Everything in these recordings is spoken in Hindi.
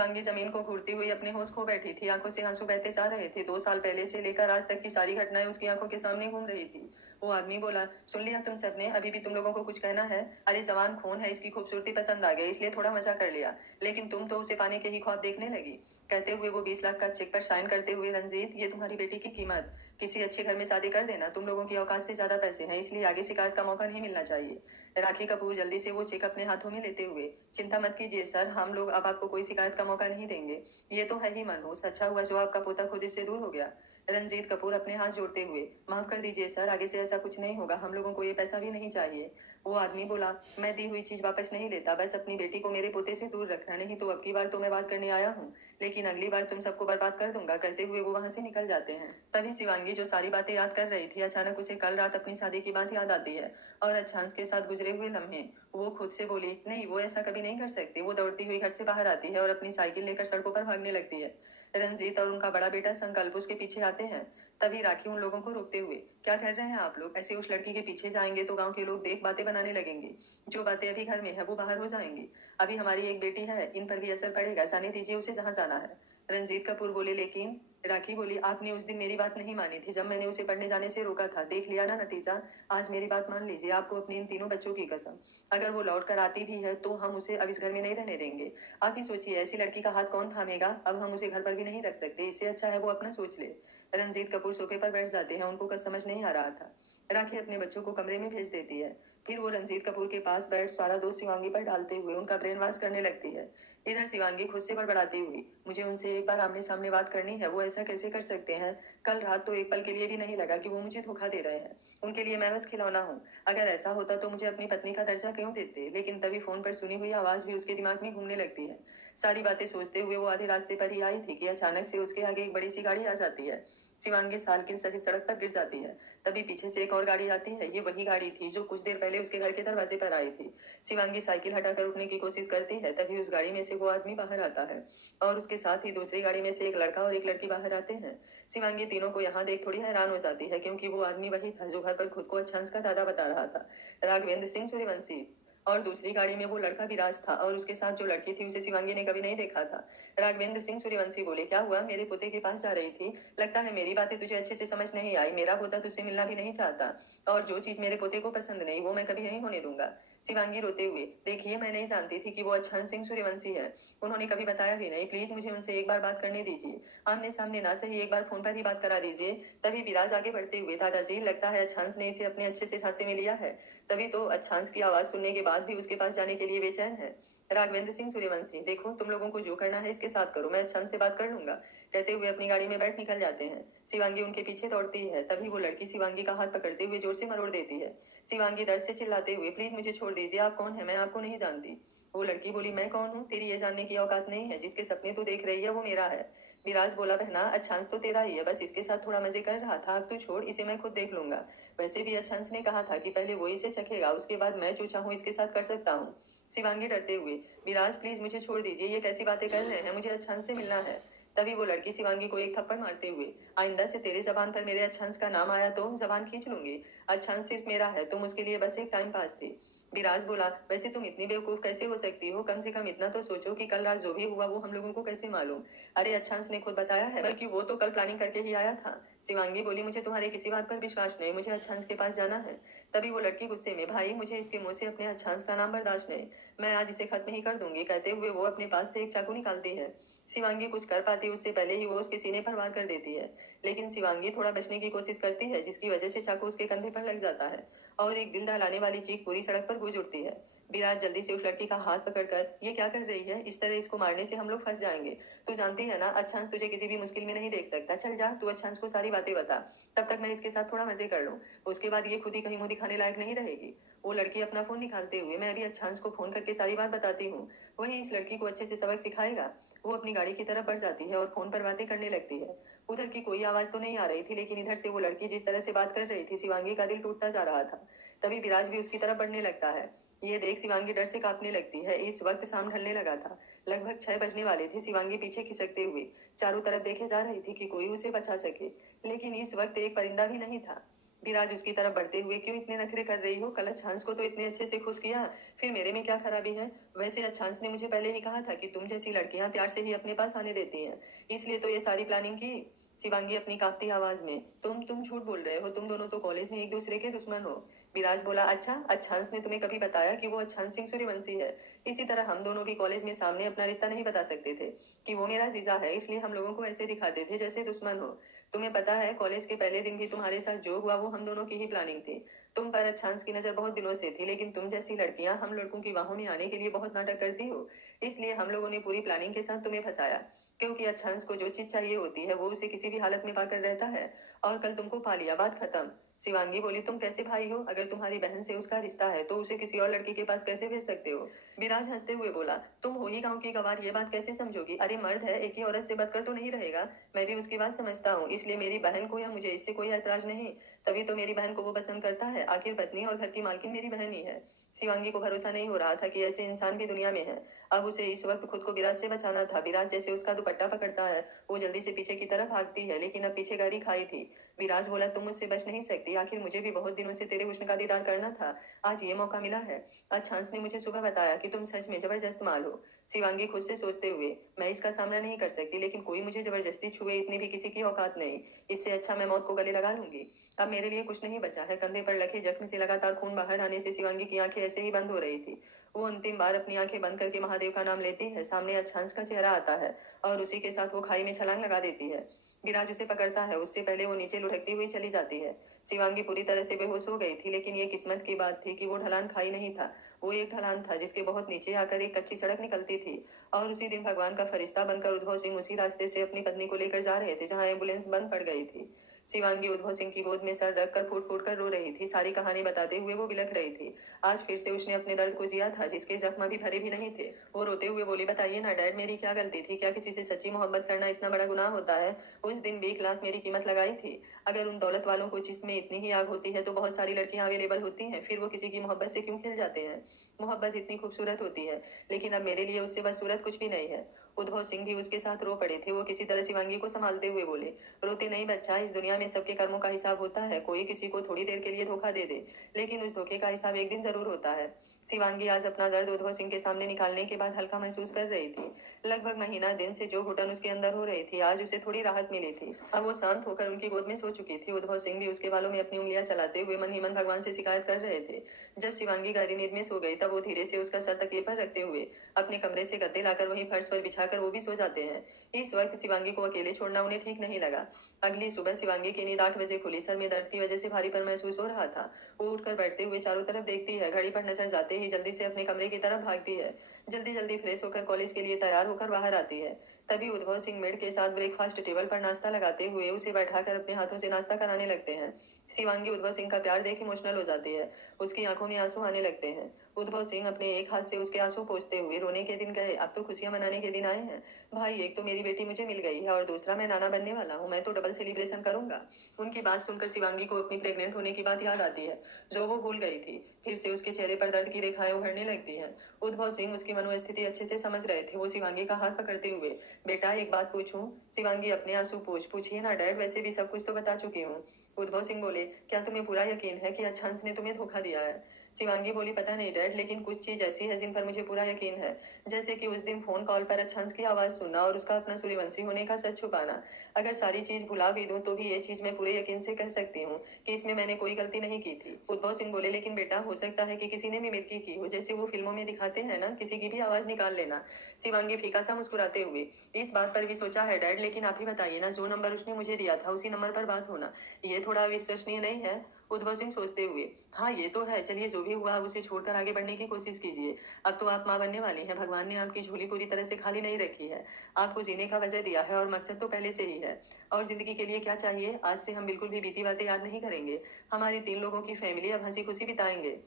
शिवांगी जमीन को घूरती हुई अपने होश खो बैठी थी। आंखों से आंसू बहते जा रहे थे। 2 साल पहले से लेकर आज तक की सारी घटनाएं उसकी आंखों के सामने घूम रही थी। वो आदमी बोला, सुन लिया तुम सबने? अभी भी तुम लोगों को कुछ कहना है? अरे जवान खून है, इसकी खूबसूरती पसंद आ गई इसलिए थोड़ा मजा कर लिया, लेकिन तुम तो उसे पाने के ही ख्वाब देखने लगी। कहते हुए वो 20 लाख का चेक पर साइन करते हुए, रंजीत ये तुम्हारी बेटी की कीमत, किसी अच्छे घर में शादी कर देना। तुम लोगों की औकात से ज्यादा पैसे हैं, इसलिए आगे शिकायत का मौका नहीं मिलना चाहिए। राखी कपूर जल्दी से वो चेक अपने हाथों में लेते हुए, चिंता मत कीजिए सर, हम लोग अब आपको कोई शिकायत का मौका नहीं देंगे। ये तो है ही मनहूस, अच्छा हुआ जो आपका पोता खुद इससे दूर हो गया। रंजीत कपूर अपने हाथ जोड़ते हुए, माफ कर दीजिए सर, आगे से ऐसा कुछ नहीं होगा, हम लोगों को ये पैसा भी नहीं चाहिए। वो आदमी बोला, मैं दी हुई चीज वापस नहीं लेता, बस अपनी बेटी को मेरे पोते से दूर रखना, नहीं तो अब की बार तो मैं बात करने आया हूँ, लेकिन अगली बार तुम सबको बर्बाद कर दूंगा। कहते हुए वो वहां से निकल जाते हैं। तभी शिवांगी जो सारी बातें याद कर रही थी, अचानक उसे कल रात अपनी शादी की बात याद आती है और अच्छांश के साथ गुजरे हुए लम्हे। वो खुद से बोली, नहीं वो ऐसा कभी नहीं कर सकती। वो दौड़ती हुई घर से बाहर आती है और अपनी साइकिल लेकर सड़कों पर भागने लगती है। रंजीत और उनका बड़ा बेटा संकल्प उसके पीछे आते हैं। तभी राखी उन लोगों को रोकते हुए, क्या कर रहे हैं आप लोग? ऐसे उस लड़की के पीछे जाएंगे तो गांव के लोग देख बातें बनाने लगेंगे। जो बातें अभी घर में है वो बाहर हो जाएंगी। अभी हमारी एक बेटी है, इन पर भी असर पड़ेगा, जाने दीजिए उसे जहाँ जाना है। रंजीत कपूर बोले, लेकिन राखी बोली, आपने उस दिन मेरी बात नहीं मानी थी जब मैंने उसे पढ़ने जाने से रोका था, देख लिया ना नतीजा। आज मेरी बात मान लीजिए, आपको अपनी इन तीनों बच्चों की कसम, अगर वो लौट कर आती भी है तो हम उसे अब इस घर में नहीं रहने देंगे। आप ही सोचिए, ऐसी लड़की का हाथ कौन थामेगा? अब हम उसे घर पर भी नहीं रख सकते, इससे अच्छा है वो अपना सोच ले। रंजीत कपूर सोफे पर बैठ जाते हैं, उनको कुछ समझ नहीं आ रहा था। राखी अपने बच्चों को कमरे में भेज देती है। फिर वो रंजीत कपूर के पास बैठ सारा दोष शिवांगी पर डालते हुए उनका ब्रेन वॉश करने लगती है। इधर शिवांगी खुद से बड़बड़ाती हुई, मुझे उनसे एक बार आमने सामने बात करनी है, वो ऐसा कैसे कर सकते हैं? कल रात तो एक पल के लिए भी नहीं लगा कि वो मुझे धोखा दे रहे हैं। उनके लिए मैं बस खिलौना हूँ। अगर ऐसा होता तो मुझे अपनी पत्नी का दर्जा क्यों देते? लेकिन तभी फोन पर सुनी हुई आवाज भी उसके दिमाग में घूमने लगती है। सारी बातें सोचते हुए वो आधे रास्ते पर ही आई थी कि अचानक से उसके आगे एक बड़ी सी गाड़ी आ जाती है। शिवांगी सालकिन सभी सड़क पर गिर जाती है। तभी पीछे से एक और गाड़ी आती है। ये वही गाड़ी थी जो कुछ देर पहले उसके घर के दरवाजे पर आई थी। शिवांगी साइकिल हटाकर उठने की कोशिश करती है। तभी उस गाड़ी में से वो आदमी बाहर आता है और उसके साथ ही दूसरी गाड़ी में से एक लड़का और एक लड़की बाहर आते हैं। शिवांगी तीनों को यहाँ देख थोड़ी हैरान हो जाती है, क्योंकि वो आदमी वही था जो घर पर खुद को अच्छांश का दादा बता रहा था, राघवेंद्र सिंह सूर्यवंशी। और दूसरी गाड़ी में वो लड़का विराज था और उसके साथ जो लड़की थी उसे शिवांगी ने कभी नहीं देखा था। राघवेंद्र सिंह सूर्यवंशी बोले, क्या हुआ? मेरे पोते के पास जा रही थी, लगता है मेरी बातें तुझे अच्छे से समझ नहीं आई। मेरा पोता तुझसे मिलना भी नहीं चाहता, और जो चीज मेरे पोते को पसंद नहीं वो मैं कभी नहीं होने दूंगा। शिवांगी रोते हुए, देखिए मैं नहीं जानती थी कि वो अच्छांश सिंह सूर्यवंशी है, उन्होंने कभी बताया भी नहीं, प्लीज मुझे उनसे एक बार बात करने दीजिए, आमने सामने ना सही एक बार फोन पर ही बात करा दीजिए। तभी विराज आगे बढ़ते हुए, दादाजी लगता है अच्छांश ने इसे अपने अच्छे से झांसे में लिया है, तभी तो अच्छांश की आवाज सुनने के बाद भी उसके पास जाने के लिए बेचैन है। राघवेंद्र सिंह सूर्यवंशी, देखो तुम लोगों को जो करना है इसके साथ करो, मैं अच्छांश से बात कर लूंगा। कहते हुए अपनी गाड़ी में बैठ निकल जाते हैं। शिवांगी उनके पीछे दौड़ती है। तभी वो लड़की शिवांगी का हाथ पकड़ते हुए जोर से मरोड़ देती है। शिवांगी दर्द से चिल्लाते हुए, प्लीज मुझे छोड़ दीजिए, आप कौन है? मैं आपको नहीं जानती। वो लड़की बोली, मैं कौन हूँ तेरी ये जानने की औकात नहीं है, जिसके सपने तू देख रही है वो मेरा है। विराज बोला, बहना अच्छांश तो तेरा ही है, बस इसके साथ थोड़ा मजे कर रहा था, अब तू छोड़, इसे मैं खुद देख लूंगा। वैसे भी अच्छांश ने कहा था कि पहले वो इसे चखेगा, उसके बाद मैं जो चाहूँ इसके साथ कर सकता हूँ। शिवांगी डरते हुए, विराज प्लीज मुझे छोड़ दीजिए, ये कैसी बातें कर रहे हैं, मुझे अच्छांश से मिलना है। तभी वो लड़की शिवांगी को एक थप्पड़ मारते हुए, आइंदा से तेरे जबान पर मेरे अच्छांश का नाम आया तो जबान खींच लूंगी। अच्छांश सिर्फ मेरा है, तुम उसके लिए बस एक टाइम पास थी। विराज बोला, वैसे तुम इतनी बेवकूफ कैसे हो सकती हो? कम से कम इतना तो सोचो कि कल रात जो भी हुआ वो हम लोगों को कैसे मालूम? अरे अच्छांश ने खुद बताया है, बल्कि वो तो कल प्लानिंग करके ही आया था। शिवांगी बोली, मुझे तुम्हारे किसी बात पर विश्वास नहीं, मुझे अच्छांश के पास जाना है। तभी वो लड़की गुस्से में, भाई मुझे इसके मुंह से अपने अच्छांश का नाम बर्दाश्त नहीं, मैं आज इसे खत्म ही कर दूंगी। कहते हुए वो अपने पास से एक चाकू निकालती है। शिवांगी कुछ कर पाती उससे पहले ही वो उसके सीने पर वार कर देती है, लेकिन शिवांगी थोड़ा बचने की कोशिश करती है, जिसकी वजह से चाकू उसके कंधे पर लग जाता है और एक दिल दहलाने वाली चीख पूरी सड़क पर गूंज उठती है। विराज जल्दी से उस लड़की का हाथ पकड़कर, ये क्या कर रही है? इस तरह इसको मारने से हम लोग फंस जाएंगे। तू जानती है ना अच्छांश तुझे किसी भी मुश्किल में नहीं देख सकता, चल जा तू अच्छांश को सारी बातें बता, तब तक मैं इसके साथ थोड़ा मजे कर लूं, उसके बाद ये खुद ही कहीं मुंह दिखाने लायक नहीं रहेगी। वो लड़की अपना फोन निकालते हुए, मैं अभी अच्छांश को फोन करके सारी बात बताती हूँ, वही इस लड़की को अच्छे से सबक सिखाएगा। वो अपनी गाड़ी की तरफ बढ़ जाती है और फोन पर बातें करने लगती है। उधर की कोई आवाज तो नहीं आ रही थी, लेकिन इधर से वो लड़की जिस तरह से बात कर रही थी, शिवांगी का दिल टूटता जा रहा था। तभी विराज भी उसकी तरफ बढ़ने लगता है। ये देख शिवांगी डर से कांपने लगती है। इस वक्त शाम ढलने लगा था, लगभग 6 बजने वाले थे। शिवांगी पीछे खिसकते हुए चारों तरफ देखे जा रही थी कि कोई उसे बचा सके, लेकिन इस वक्त एक परिंदा भी नहीं था। विराज उसकी तरफ बढ़ते हुए, क्यों इतने नखरे कर रही हो? कल अच्छांश को तो इतने अच्छे से खुश किया, फिर मेरे में क्या खराबी है? वैसे अच्छांश ने मुझे पहले ही कहा था कि तुम जैसी लड़कियां प्यार से ही अपने पास आने देती हैं, इसलिए तो ये सारी प्लानिंग की। शिवांगी अपनी कांपती आवाज में, तुम झूठ बोल रहे हो, तुम दोनों तो कॉलेज में एक दूसरे के दुश्मन हो। विराज बोला, अच्छा, अच्छांश ने तुम्हें कभी बताया कि वो अच्छांश सिंह सूर्यवंशी है? इसी तरह हम दोनों भी कॉलेज में सामने अपना रिश्ता नहीं बता सकते थे कि वो मेरा जीजा है, इसलिए हम लोगों को ऐसे दिखाते थे जैसे दुश्मन हो। तुम्हें पता है, कॉलेज के पहले दिन भी तुम्हारे साथ जो हुआ वो हम दोनों की ही प्लानिंग थी। तुम पर अच्छांश की नजर बहुत दिनों से थी, लेकिन तुम जैसी लड़कियां हम लड़कों की बाहों में आने के लिए बहुत नाटक करती हो, इसलिए हम लोगों ने पूरी प्लानिंग के साथ तुम्हें फंसाया। क्योंकि अच्छांश को जो चीज चाहिए होती है वो उसे किसी भी हालत में पाकर रहता है, और कल तुमको पा लिया, बात खत्म। शिवांगी बोली, तुम कैसे भाई हो? अगर तुम्हारी बहन से उसका रिश्ता है तो उसे किसी और लड़की के पास कैसे भेज सकते हो? विराज हंसते हुए बोला, तुम हो ही गांव की गवार, ये बात कैसे समझोगी? अरे मर्द है, एक ही औरत से बदकर तो नहीं रहेगा। मैं भी उसकी बात समझता हूँ, इसलिए मेरी बहन को या मुझे इससे कोई ऐतराज नहीं। तभी तो मेरी बहन को वो पसंद करता है, आखिर पत्नी और घर की मालकिन मेरी बहन ही है। शिवांगी को भरोसा नहीं हो रहा था कि ऐसे इंसान भी दुनिया में है। अब उसे इस वक्त खुद को विराज से बचाना था। विराज जैसे उसका दुपट्टा पकड़ता है, वो जल्दी से पीछे की तरफ भागती है, लेकिन अब पीछे गाड़ी खाई थी। विराज बोला, तुम मुझसे बच नहीं सकती, आखिर मुझे भी बहुत दिनों से तेरे हुस्न का दीदार करना था, आज ये मौका मिला है। अच्छांश ने मुझे सुबह बताया कि तुम सच में जबरदस्त माल हो। शिवांगी खुद से सोचते हुए, मैं इसका सामना नहीं कर सकती, लेकिन कोई मुझे जबरदस्ती छुए इतनी भी किसी की औकात नहीं। इससे अच्छा मैं मौत को गले लगा लूंगी। अब मेरे लिए कुछ नहीं बचा है। कंधे पर लगे जख्म से लगातार खून बाहर आने से शिवांगी की आंखें ऐसे ही बंद हो रही थी। वो अंतिम बार अपनी आंखें बंद करके महादेव का नाम लेती है, सामने अच्छांश का चेहरा आता है और उसी के साथ वो खाई में छलांग लगा देती है। विराज उसे पकड़ता है, उससे पहले वो नीचे लुढ़कती हुई चली जाती है। शिवांगी पूरी तरह से बेहोश हो गई थी, लेकिन ये किस्मत की बात थी कि वो ढलान खाई नहीं था। वो एक ढलान था जिसके बहुत नीचे आकर एक कच्ची सड़क निकलती थी, और उसी दिन भगवान का फरिश्ता बनकर उद्भव सिंह उसी रास्ते से अपनी पत्नी को लेकर जा रहे थे जहाँ एम्बुलेंस बंद पड़ गई थी। शिवांगी उद्भव सिंह की गोद में सर रखकर फूट फूट कर रो रही थी, सारी कहानी बताते हुए वो बिलख रही थी। आज फिर से उसने अपने दर्द को जिया था जिसके जख्म भी भरे भी नहीं थे। वो रोते हुए बोली, बताइए ना डैड, मेरी क्या गलती थी? क्या किसी से सच्ची मोहब्बत करना इतना बड़ा गुनाह होता है? उस दिन 20 लाख मेरी कीमत लगाई थी। अगर उन दौलत वालों को जिसमें इतनी ही आग होती है तो बहुत सारी लड़कियां अवेलेबल होती हैं, फिर वो किसी की मोहब्बत से क्यों खिल जाते हैं? मोहब्बत इतनी खूबसूरत होती है, लेकिन अब मेरे लिए उससे बदसूरत कुछ भी नहीं है। उद्भव सिंह भी उसके साथ रो पड़े थे। वो किसी तरह शिवांगी को संभालते हुए बोले, रोते नहीं बच्चा, इस दुनिया में सबके कर्मों का हिसाब होता है। कोई किसी को थोड़ी देर के लिए धोखा दे दे, लेकिन उस धोखे का हिसाब एक दिन जरूर होता है। शिवांगी आज अपना दर्द उद्भव सिंह के सामने निकालने के बाद हल्का महसूस कर रही थी। लगभग महीना दिन से जो घुटन उसके अंदर हो रही थी, आज उसे थोड़ी राहत मिली थी। अब वो शांत होकर उनकी गोद में सो चुकी थी। उद्भव सिंह भी उसके बालों में अपनी उंगलियां चलाते हुए मन ही मन भगवान से शिकायत कर रहे थे। जब शिवांगी गहरी नींद में सो गई तब वो धीरे से उसका सर तकिए पर रखते हुए अपने कमरे से गद्दे लाकर वहीं फर्श पर बिछाकर वो भी सो जाते हैं। इस वक्त शिवांगी को अकेले छोड़ना उन्हें ठीक नहीं लगा। अगली सुबह शिवांगी की नींद 8 बजे खुली। सर में दर्द की वजह से भारीपन महसूस हो रहा था। वो उठकर बैठते हुए चारों तरफ देखती है, घड़ी पर नजर जाते ही जल्दी से अपने कमरे की तरफ भागती है। जल्दी जल्दी फ्रेश होकर कॉलेज के लिए तैयार होकर बाहर आती है। तभी उद्भव सिंह मेड के साथ ब्रेकफास्ट टेबल पर नाश्ता लगाते हुए उसे बैठाकर अपने हाथों से नाश्ता कराने लगते हैं। शिवांगी उद्भव सिंह का प्यार देख इमोशनल हो जाती है। उसकी आंखों में आंसू आने लगते हैं। उद्भव सिंह अपने एक हाथ से उसके आंसू पोंछते हुए, रोने के दिन गए, अब तो खुशियां मनाने के दिन आए हैं। भाई, एक तो मेरी बेटी मुझे मिल गई है और दूसरा मैं नाना बनने वाला हूँ, मैं तो डबल सेलिब्रेशन करूंगा। उनकी बात सुनकर शिवांगी को अपनी प्रेग्नेंट होने की बात याद आती है, जो वो भूल गई थी। फिर से उसके चेहरे पर दर्द की रेखाएं उभरने लगती हैं। उद्भव सिंह उसकी मनोस्थिति अच्छे से समझ रहे थे। वो शिवांगी का हाथ पकड़ते हुए, बेटा एक बात पूछूं? शिवांगी अपने आंसू पोंछ, पूछिए ना डैड, वैसे भी सब कुछ तो बता चुकी हूँ। उद्भव सिंह बोले, क्या तुम्हें पूरा यकीन है कि अच्छांश ने तुम्हें धोखा दिया है? शिवांगी बोली, पता नहीं डैड, लेकिन कुछ चीज ऐसी है जिन पर मुझे पूरा यकीन है। जैसे कि उस दिन फोन कॉल पर अच्छांश की आवाज सुनना और उसका अपना सूर्यवंशी होने का सच छुपाना। अगर सारी चीज भुला भी दूं तो भी ये चीज मैं पूरे यकीन से कह सकती हूँ कि इसमें मैंने कोई गलती नहीं की थी। उद्भव सिंह बोले, लेकिन बेटा, हो सकता है कि किसी ने मिमिक्री की हो, जैसे वो फिल्मों में दिखाते हैं ना, किसी की भी आवाज निकाल लेना। शिवांगी फीका सा मुस्कुराते हुए, इस बात पर भी सोचा है डैड, लेकिन आप ही बताइए ना, जो नंबर उसने मुझे दिया था उसी नंबर पर बात होना, ये थोड़ा विश्वसनीय नहीं है? उद्भव सिंह सोचते हुए, हाँ ये तो है, चलिए जो भी हुआ अब उसे छोड़कर आगे बढ़ने की कोशिश कीजिए। अब तो आप माँ बनने वाली हैं, भगवान ने आपकी झोली पूरी तरह से खाली नहीं रखी है। आपको जीने का वजह दिया है और मकसद तो पहले से ही है। और जिंदगी के लिए क्या चाहिए? आज से हम बिल्कुल भी बीती बातें याद नहीं करेंगे। हमारी 3 लोगों की फैमिली अब हंसी खुशी बिताएंगे।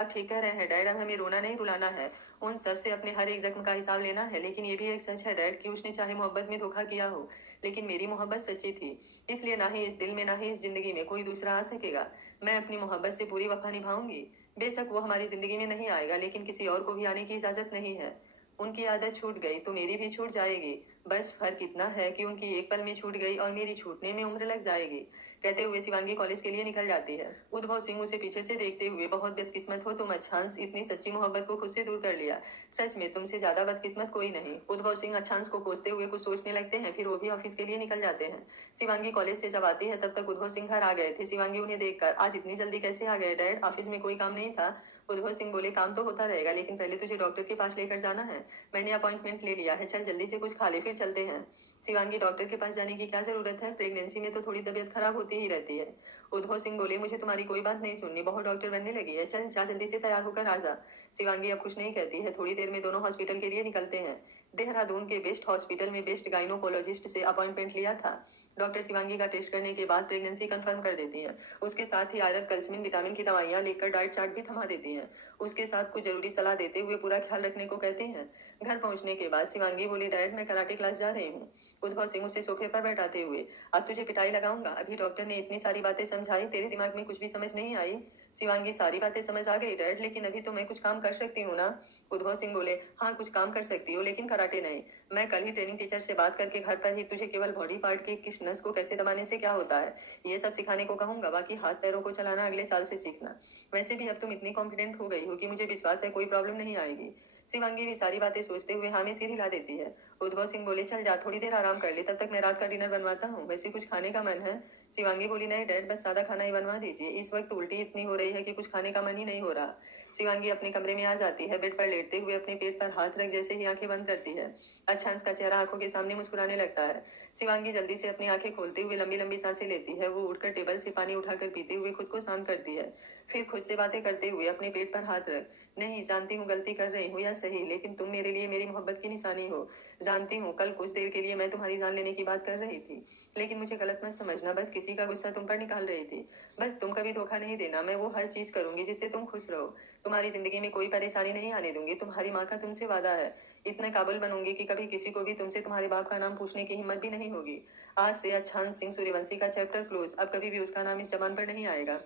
आप ठीक कह रहे हैं डैड, अब हमें रोना नहीं रुलाना है। उन सब से अपने हर एक जख्म का हिसाब लेना है। लेकिन ये भी एक सच है डैड कि उसने चाहे मोहब्बत में धोखा किया हो, लेकिन मेरी मोहब्बत सच्ची थी। इसलिए ना ही इस दिल में ना ही इस जिंदगी में कोई दूसरा आ सकेगा। मैं अपनी मोहब्बत से पूरी वफा निभाऊंगी। बेशक वो हमारी जिंदगी में नहीं आएगा, लेकिन किसी और को भी आने की इजाजत नहीं है। उनकी आदत छूट गई तो मेरी भी छूट जाएगी। बस फर्क इतना है कि उनकी एक पल में छूट गई और मेरी छूटने में उम्र लग जाएगी। कहते हुए शिवांगी कॉलेज के लिए निकल जाती है। उद्भव सिंह उसे पीछे से देखते हुए, बहुत बदकिस्मत हो तुम अच्छांश, इतनी सच्ची मोहब्बत को खुद से दूर कर लिया। सच में तुमसे ज्यादा बदकिस्मत कोई नहीं। उद्भव सिंह अच्छांश को कोसते हुए कुछ सोचने लगते हैं, फिर वो भी ऑफिस के लिए निकल जाते हैं। शिवांगी कॉलेज से जब आती है तब तक उद्भव सिंह घर आ गए थे। शिवांगी उन्हें देखकर, आज इतनी जल्दी कैसे आ गए डैड, ऑफिस में कोई काम नहीं था? उद्भव सिंह बोले, काम तो होता रहेगा लेकिन पहले तुझे डॉक्टर के पास लेकर जाना है। मैंने अपॉइंटमेंट ले लिया है, चल जल्दी से कुछ खा ले फिर चलते हैं। शिवांगी, डॉक्टर के पास जाने की क्या जरूरत है? प्रेगनेंसी में तो थोड़ी तबीयत खराब होती ही रहती है। उद्भव सिंह बोले, मुझे तुम्हारी कोई बात नहीं सुननी, बहुत डॉक्टर बनने लगी है, चल जा जल्दी से तैयार होकर आ जा। शिवांगी अब कुछ नहीं कहती है। थोड़ी देर में दोनों हॉस्पिटल के लिए निकलते हैं। देहरादून के बेस्ट हॉस्पिटल में बेस्ट गाइनोकोलॉजिस्ट से अपॉइंटमेंट लिया था। डॉक्टर शिवांगी का टेस्ट करने के बाद प्रेगनेंसी कंफर्म कर देती हैं। उसके साथ ही आयरन, कैल्शियम, विटामिन की दवाइयां लेकर डाइट चार्ट भी थमा देती हैं। उसके साथ कुछ जरूरी सलाह देते हुए पूरा ख्याल रखने को कहते हैं। घर पहुंचने के बाद शिवांगी बोली, डैड मैं कराटे क्लास जा रही हूँ। उद्भव सिंह उसे सोफे पर बैठाते हुए, अब तुझे पिटाई लगाऊंगा, अभी डॉक्टर ने इतनी सारी बातें समझाई, तेरे दिमाग में कुछ भी समझ नहीं आई? शिवांगी, सारी बातें समझ आ गई डैड, लेकिन अभी तो मैं कुछ काम कर सकती हूँ ना? उद्भव सिंह बोले, हाँ कुछ काम कर सकती हो लेकिन कराटे नहीं। मैं कल ही ट्रेनिंग टीचर से बात करके घर पर ही तुझे केवल बॉडी पार्ट के किस नस को कैसे दबाने से क्या होता है ये सब सिखाने को कहूंगा, बाकी हाथ पैरों को चलाना अगले साल से सीखना। वैसे भी अब तुम इतनी कॉन्फिडेंट हो गई हो कि मुझे विश्वास है कोई प्रॉब्लम नहीं आएगी। शिवांगी भी सारी बातें सोचते हुए हाँ में सिर हिला देती है। उद्भव सिंह बोले, चल जा थोड़ी देर आराम कर ले, तब तक मैं रात का डिनर बनवाता हूँ, वैसे कुछ खाने का मन है? शिवांगी बोली, नहीं डैड बस सादा खाना ही बनवा दीजिए, इस वक्त उल्टी इतनी हो रही है कि कुछ खाने का मन ही नहीं हो रहा। शिवांगी अपने कमरे में आ जाती है। बेड पर लेटते हुए अपने पेट पर हाथ रख जैसे ही आंखें बंद करती है, अच्छांश का चेहरा आंखों के सामने मुस्कुराने लगता है। शिवांगी जल्दी से अपनी आंखें खोलते हुए लंबी लंबी सांसें लेती है। वो उठकर टेबल से पानी उठाकर पीते हुए खुद को शांत करती है। फिर खुद से बातें करते हुए अपने पेट पर हाथ रख, नहीं जानती हूँ गलती कर रही हूँ या सही, लेकिन तुम मेरे लिए मेरी मोहब्बत की निशानी हो। जानती हूँ कल कुछ देर के लिए मैं तुम्हारी जान लेने की बात कर रही थी, लेकिन मुझे गलत मत समझना, बस किसी का गुस्सा तुम पर निकाल रही थी। बस तुम कभी धोखा नहीं देना, मैं वो हर चीज करूंगी जिससे तुम खुश रहो। तुम्हारी जिंदगी में कोई परेशानी नहीं आने दूंगी, तुम्हारी माँ का तुमसे वादा है। इतने काबुल बनूंगी कि कभी किसी को भी तुमसे तुम्हारे बाप का नाम पूछने की हिम्मत भी नहीं होगी। आज से अच्छांश सिंह सूर्यवंशी का चैप्टर क्लोज, अब कभी भी उसका नाम इस जबान पर नहीं आएगा।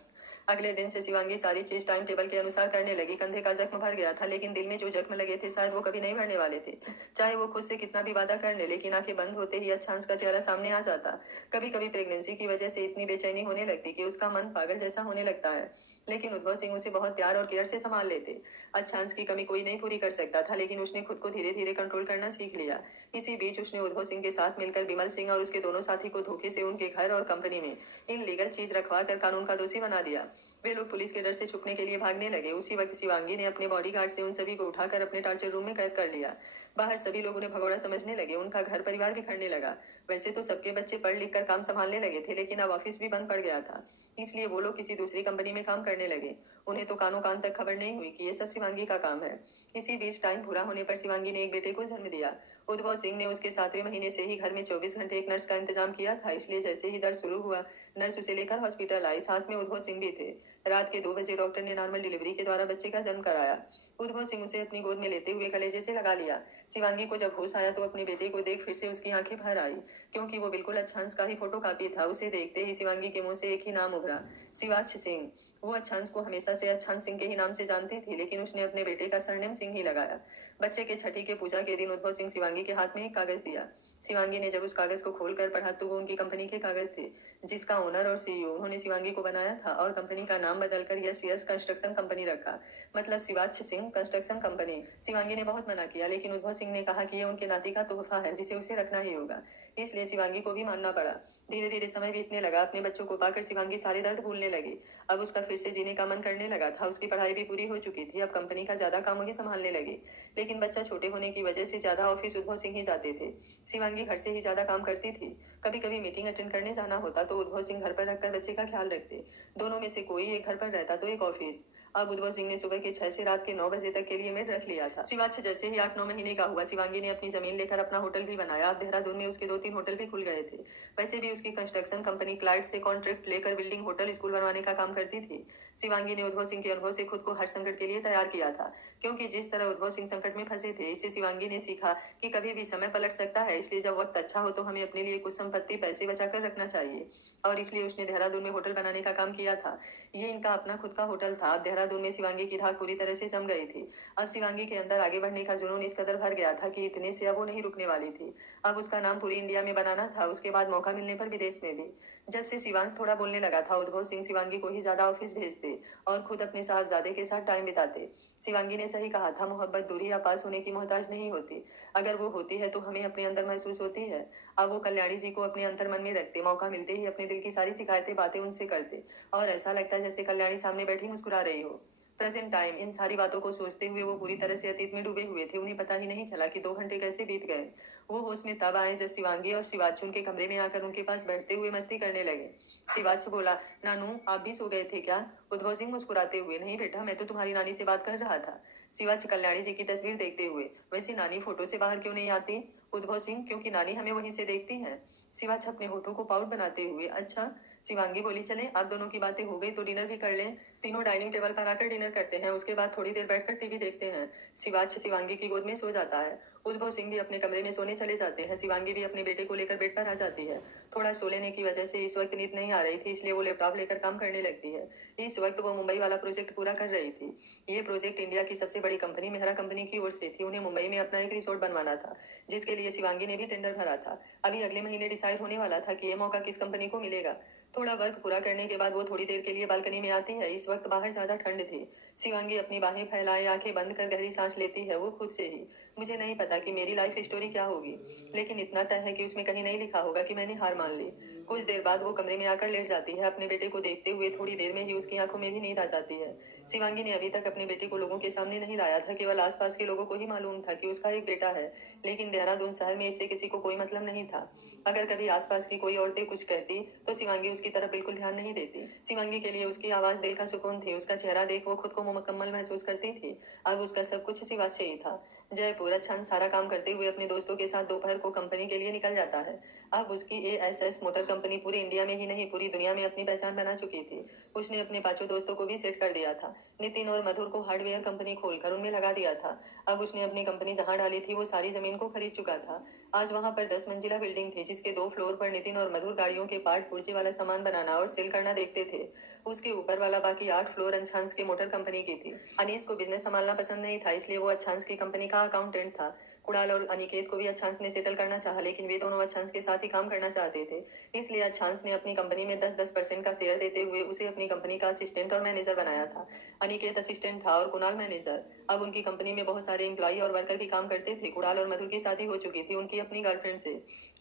अगले दिन से शिवांगी सारी चीज टाइम टेबल के अनुसार करने लगी। कंधे का जख्म भर गया था, लेकिन दिल में जो जख्म लगे थे शायद वो कभी नहीं भरने वाले थे। चाहे वो खुद से कितना भी वादा कर ले, लेकिन आंखें बंद होते ही अच्छांश का चेहरा सामने आ जाता। कभी कभी प्रेगनेंसी की वजह से इतनी बेचैनी होने लगती कि उसका मन पागल जैसा होने लगता है, लेकिन उद्भव सिंह उसे बहुत प्यार और केयर से संभाल लेते। अच्छांश की कमी कोई नहीं पूरी कर सकता था, लेकिन उसने खुद को धीरे धीरे कंट्रोल करना सीख लिया। इसी बीच उसने उद्भव सिंह के साथ मिलकर विमल सिंह और उसके दोनों साथी को धोखे से उनके घर और कंपनी में इन लीगल चीज रखवा कर कानून का दोषी बना दिया। वे लोग पुलिस के डर से छुपने के लिए भागने लगे। उसी वक्त शिवांगी ने अपने बॉडीगार्ड से उन सभी को उठाकर अपने टॉर्चर रूम में कैद कर लिया। बाहर सभी लोग उन्हें भगोड़ा समझने लगे, उनका घर परिवार बिखरने लगा। वैसे तो सबके बच्चे पढ़ लिख कर काम संभालने लगे थे, लेकिन अब ऑफिस भी बंद पड़ गया था, इसलिए वो लोग किसी दूसरी कंपनी में काम करने लगे। उन्हें तो कानों कान तक खबर नहीं हुई कि ये सब शिवांगी का काम है। इसी बीच टाइम पूरा होने पर शिवांगी ने एक बेटे को जन्म दिया। उद्भव सिंह ने उसके 7वें महीने से ही घर में 24 घंटे एक नर्स का इंतजाम किया था, इसलिए जैसे ही दर्द शुरू हुआ नर्स उसे लेकर हॉस्पिटल आई। साथ में उद्भव सिंह भी थे। रात के 2 बजे डॉक्टर ने नॉर्मल डिलीवरी के द्वारा बच्चे का जन्म कराया। उद्भव सिंह उसे अपनी गोद में लेते हुए कलेजे से लगा लिया। शिवांगी को जब होश आया तो अपने बेटे को देख फिर से उसकी आंखें भर आई, क्योंकि वो बिल्कुल अच्छांश का ही फोटो कॉपी था। उसे देखते ही शिवांगी के मुंह से एक ही नाम उभरा, शिवाक्ष सिंह। वो अच्छांश को हमेशा से अच्छांश सिंह के ही नाम से जानती थी, लेकिन उसने अपने बेटे का सरनेम सिंह ही लगाया। बच्चे के छठी के पूजा के दिन उद्भव सिंह शिवांगी के हाथ में एक कागज दिया। शिवांगी ने जब उस कागज को खोलकर पढ़ा तो वो उनकी कंपनी के कागज थे, जिसका ओनर और सीईओ उन्होंने शिवांगी को बनाया था, और कंपनी का नाम बदलकर यस यस कंस्ट्रक्शन कंपनी रखा, मतलब शिवाक्ष सिंह कंस्ट्रक्शन कंपनी। शिवांगी ने बहुत मना किया, लेकिन उद्भव सिंह ने कहा कि ये उनके नाती का तोहफा है जिसे उसे रखना ही होगा, इसलिए शिवांगी को भी मानना पड़ा। धीरे धीरे समय बीतने लगा। अपने बच्चों को पाकर शिवांगी सारे दर्द भूलने लगी। अब उसका फिर से जीने का मन करने लगा था। उसकी पढ़ाई भी पूरी हो चुकी थी, अब कंपनी का ज्यादा काम वही संभालने लगी, लेकिन बच्चा छोटे होने की वजह से ज्यादा ऑफिस उद्भव सिंह ही जाते थे। शिवांगी घर से ही ज्यादा काम करती थी। कभी कभी मीटिंग अटेंड करने जाना होता तो उद्भव सिंह घर पर रखकर बच्चे का ख्याल रखते। दोनों में से कोई एक घर पर रहता तो एक ऑफिस। अब उद्भव सिंह ने सुबह के 6 से रात के 9 बजे तक के लिए मेड रख लिया था। शिवाक्ष जैसे ही 8-9 महीने का हुआ, शिवांगी ने अपनी जमीन लेकर अपना होटल भी बनाया। अब देहरादून में उसके 2-3 होटल भी खुल गए थे। वैसे भी उसकी कंस्ट्रक्शन कंपनी क्लाइंट से कॉन्ट्रैक्ट लेकर बिल्डिंग, होटल, स्कूल बनवाने का काम करती थी। शिवांगी ने उद्भव सिंह के अनुभव से खुद को हर संकट के लिए तैयार किया था, क्योंकि जिस तरह उद्भव सिंह संकट में फंसे थे, इससे शिवांगी ने सीखा कि कभी भी समय पलट सकता है। इसलिए जब वक्त अच्छा हो तो हमें अपने लिए कुछ संपत्ति, पैसे बचाकर रखना चाहिए। और इसलिए उसने देहरादून में होटल बनाने का काम किया था। ये इनका अपना खुद का होटल था। अब देहरादून में शिवांगी की धाक पूरी तरह से जम गई थी। अब शिवांगी के अंदर आगे बढ़ने का जुनून इस कदर भर गया था कि इतने से अब वो नहीं रुकने वाली थी। अब उसका नाम पूरी इंडिया में बनाना था, उसके बाद मौका मिलने पर विदेश में भी। जब से शिवांश थोड़ा बोलने लगा था, उद्भव सिंह शिवांगी को ही ज्यादा ऑफिस भेजते और खुद अपने साहबजादे के साथ टाइम बिताते। शिवांगी ने सही कहा था, मोहब्बत दूरी या पास होने की मोहताज नहीं होती। अगर वो होती है तो हमें अपने अंदर महसूस होती है। अब वो कल्याणी जी को अपने अंतर मन में रखते, मौका मिलते ही अपने दिल की सारी शिकायतें, बातें उनसे करते और ऐसा लगता है जैसे कल्याणी सामने बैठी मुस्कुरा रही हो। प्रेजेंट टाइम, इन सारी बातों को सोचते हुए वो पूरी तरह से अतीत में डूबे हुए थे। उन्हें पता ही नहीं चला कि 2 घंटे कैसे बीत गए। वो होश में तब आए जब शिवांगी और शिवाचू उनके कमरे में आकर उनके पास बैठते हुए मस्ती करने लगे। शिवाचू बोला, नानू आप भी सो गए थे क्या? उद्भव सिंह मुस्कुराते हुए, नहीं बेटा, मैं तो तुम्हारी नानी से बात कर रहा था। शिवाच कल्याणी जी की तस्वीर देखते हुए, वैसे नानी फोटो से बाहर क्यों नहीं आती? उद्भव सिंह, क्योंकि नानी हमें वहीं से देखती हैं। शिवाच अपने होठों को पाउट बनाते हुए, अच्छा। शिवांगी बोली, चले आप दोनों की बातें हो गई तो डिनर भी कर लें। तीनों डाइनिंग टेबल पर आकर डिनर करते हैं, उसके बाद थोड़ी देर बैठकर टीवी देखते हैं। शिवाच शिवांगी की गोद में सो जाता है। उद्भव सिंह भी अपने कमरे में सोने चले जाते हैं। शिवांगी भी अपने बेटे को लेकर बेड पर आ जाती है। थोड़ा सो लेने की वजह से इस वक्त नींद नहीं आ रही थी, इसलिए वो लैपटॉप लेकर काम करने लगती है। इस वक्त वो मुंबई वाला प्रोजेक्ट पूरा कर रही थी। ये प्रोजेक्ट इंडिया की सबसे बड़ी कंपनी मेहरा कंपनी की ओर से थी। उन्हें मुंबई में अपना एक रिसोर्ट बनवाना था, जिसके लिए शिवांगी ने भी टेंडर भरा था। अभी अगले महीने डिसाइड होने वाला था कि ये मौका किस कंपनी को मिलेगा। थोड़ा वर्क पूरा करने के बाद वो थोड़ी देर के लिए बालकनी में आती है। इस वक्त बाहर ज्यादा ठंड थी। शिवांगी अपनी बाहें फैलाए आंखें बंद कर गहरी सांस लेती है, वो खुद से ही। मुझे नहीं पता कि मेरी लाइफ स्टोरी क्या होगी, लेकिन इतना तय है कि उसमें कहीं नहीं लिखा होगा कि मैंने हार मान ली। कुछ देर बाद वो कमरे में आकर लेट जाती है, अपने बेटे को देखते हुए। थोड़ी देर में ही उसकी आंखों में भी नींद आ जाती है। शिवांगी ने अभी तक अपने बेटे को लोगों के सामने नहीं लाया था, केवल आसपास के लोगों को ही मालूम था कि उसका एक बेटा है, लेकिन देहरादून शहर में इससे किसी को कोई मतलब नहीं था। अगर कभी आसपास की कोई औरतें कुछ कहती तो शिवांगी उसकी तरफ बिल्कुल ध्यान नहीं देती। शिवांगी के लिए उसकी आवाज दिल का सुकून थी। उसका चेहरा देख वो खुद को मुकम्मल महसूस करती थी। अब उसका सब कुछ शिवा से ही था। जयपुर अच्छा सारा काम करते हुए अपने दोस्तों के साथ दोपहर को कंपनी के लिए निकल जाता है। अब उसकी एएसएस मोटर कंपनी पूरी इंडिया में ही नहीं पूरी दुनिया में अपनी पहचान बना चुकी थी। उसने अपने 5 दोस्तों को भी सेट कर दिया था। नितिन और मधुर को हार्डवेयर कंपनी खोलकर उनमें लगा दिया था। अब उसने अपनी कंपनी जहां डाली थी वो सारी जमीन को खरीद चुका था। आज वहां पर 10 मंजिला बिल्डिंग थी, जिसके 2 फ्लोर पर नितिन और मधुर गाड़ियों के पार्ट पुर्जे वाला सामान बनाना और सेल करना देखते थे। उसके ऊपर वाला बाकी 8 फ्लोर अंशांश के मोटर कंपनी की थी। अनीस को बिजनेस संभालना पसंद नहीं था, इसलिए वो अच्छांश की कंपनी का अकाउंटेंट था। कुणाल और अनिकेत को भी अच्छांश ने सेटल करना चाहा, लेकिन वे दोनों अच्छांश के साथ ही काम करना चाहते थे। इसलिए अच्छांश ने अपनी कंपनी में 10-10% का शेयर देते हुए उसे अपनी कंपनी का असिस्टेंट और मैनेजर बनाया था। अनिकेत असिस्टेंट था और कुणाल मैनेजर। अब उनकी कंपनी में बहुत सारे एम्प्लॉई और वर्कर भी काम करते थे। कुणाल और मधुर की शादी हो चुकी थी उनकी अपनी गर्लफ्रेंड से।